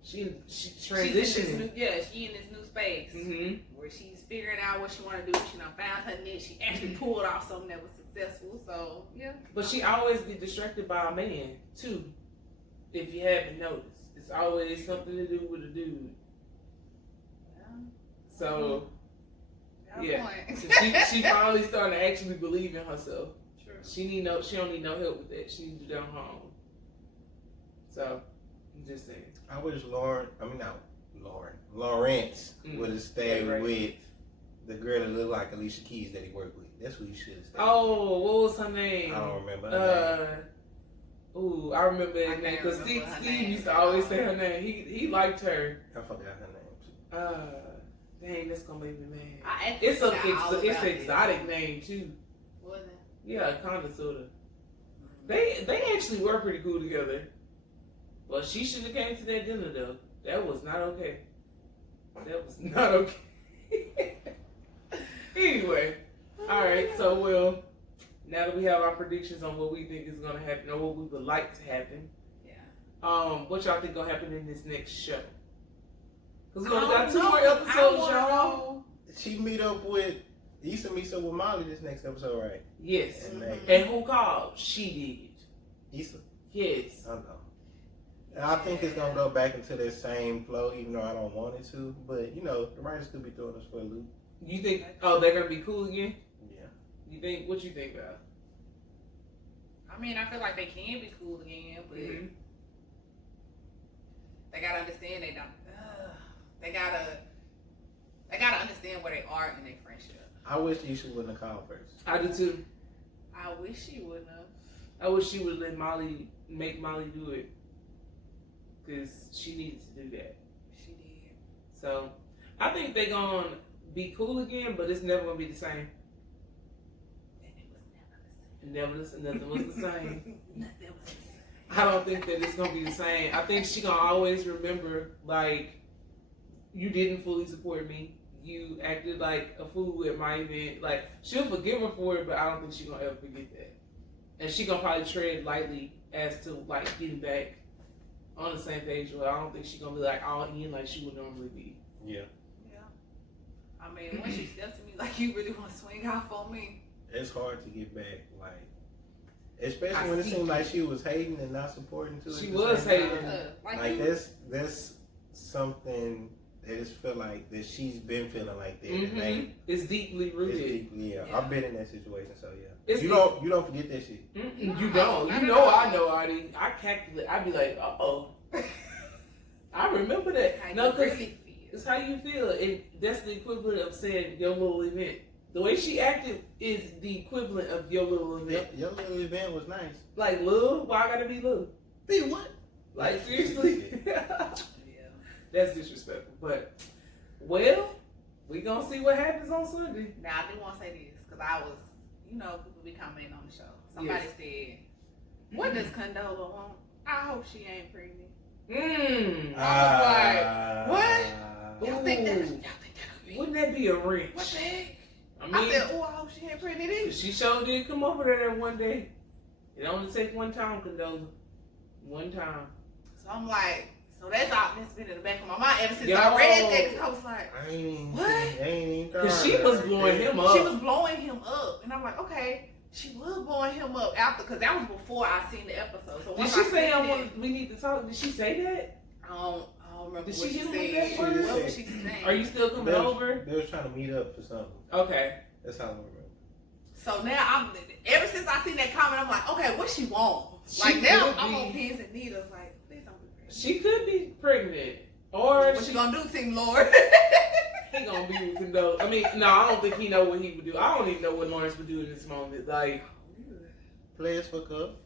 She transitioning. She in this new space where she's figuring out what she want to do. She done found her niche. She actually pulled off something that was successful. So yeah. But she always get distracted by a man too. If you haven't noticed, it's always something to do with a dude. So yeah, she finally starting to actually believe in herself. True. She don't need no help with that. She needs to do that on her own. So I'm just saying. I wish Lawrence would have stayed with the girl that looked like Alicia Keys that he worked with. That's who he should have stayed with. Oh, what was her name? I don't remember her name. Ooh, I remember her name because Steve used to always say her name. He liked her. I forgot her name. Dang, that's gonna make me mad. It's an exotic name too. What was it? Yeah, kinda sorta. They actually were pretty cool together. Well, she shouldn't have came to that dinner though. That was not okay. That was not okay. Anyway, all right. So now that we have our predictions on what we think is gonna happen or what we would like to happen, what y'all think gonna happen in this next show? Because we only got 2 more episodes, y'all. She meets up with Molly this next episode, right? Yes. And who called? She did. Issa? Yes. I know. And I think it's going to go back into that same flow, even though I don't want it to. But, the writers could be throwing us for a loop. You think, they're going to be cool again? Yeah. What you think about? I mean, I feel like they can be cool again, but they got to understand they don't. They gotta understand where they are in their friendship. I wish Issa wouldn't have called first. I do too. I wish she wouldn't have. I wish she would let make Molly do it. Because she needed to do that. She did. So, I think they're gonna be cool again, but it's never gonna be the same. And it was never the same. Nothing was the same. Nothing was the same. I don't think that it's gonna be the same. I think she gonna always remember, like, you didn't fully support me. You acted like a fool at my event. Like, she'll forgive her for it, but I don't think she's gonna ever forget that. And she gonna probably tread lightly as to like getting back on the same page. But I don't think she's gonna be like all in like she would normally be. Yeah. I mean, when she stepped to me like, you really want to swing off on me? It's hard to get back, like, especially when it seemed like she was hating and not supporting too. She was hating. Like that's something that just feel like that she's been feeling like that. Mm-hmm. It's deeply rooted. Yeah. I've been in that situation, so yeah. It's you don't forget that shit. You don't. You know I know, Artie. I calculate. I be like, I remember that. No, because it's how you feel. And that's the equivalent of saying your little event. The way she acted is the equivalent of your little event. Your little event was nice. Like, Lil? Why I gotta be Lil? Be what? Like, seriously? That's disrespectful. But, well, we gonna see what happens on Sunday. Now, I do want to say this, because I was, people be commenting on the show. Somebody said, what does Condola want? I hope she ain't pregnant. I was like, what? Y'all think that could be? Wouldn't that be a wrench? What the heck? I said, I hope she ain't pregnant either. She sure did come over there one day. It only takes one time, Condola. One time. So I'm like, so that's been in the back of my mind ever since I read that. Cause I was like, what? Because she was blowing him up. She was blowing him up. And I'm like, okay. She was blowing him up after, because that was before I seen the episode. So did she say we need to talk? Did she say that? I don't remember did what she said. What was she saying? Are you still coming over? They was trying to meet up for something. Okay. That's how I remember. So now ever since I seen that comment, I'm like, okay, what she want? Like now I'm on pins and needles. Like, please don't be pregnant. She could be pregnant. Or what she gonna do, Team Lord? He gonna be with Condola. I mean, no, I don't think he know what he would do. I don't even know what Lawrence would do in this moment. Like, players fuck up.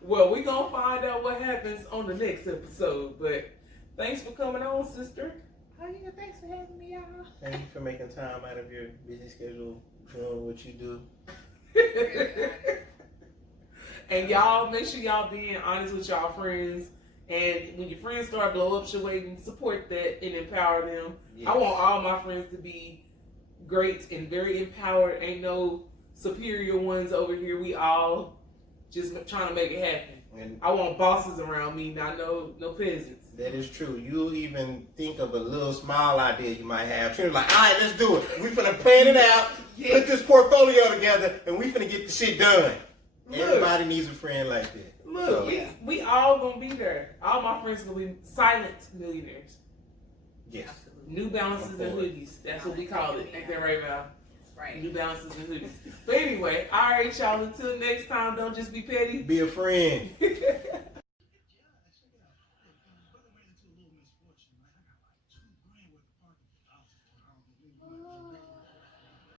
Well, we gonna find out what happens on the next episode. But thanks for coming on, sister. Oh yeah, thanks for having me, y'all. Thank you for making time out of your busy schedule doing what you do. And y'all, make sure y'all being honest with y'all friends. And when your friends start blow up your way, support that and empower them. Yes. I want all my friends to be great and very empowered. Ain't no superior ones over here. We all just trying to make it happen. And I want bosses around me, not no peasants. That is true. You'll even think of a little small idea you might have. You're like, all right, let's do it. We finna plan it out, put this portfolio together, and we finna get the shit done. Look, everybody needs a friend like that. Look, so, we all gonna be there. All my friends gonna be silent millionaires. Yes. New Balances and hoodies. That's what we call it. Ain't that right, Val? Right. New Balances and hoodies. But anyway, all right, y'all. Until next time, don't just be petty. Be a friend.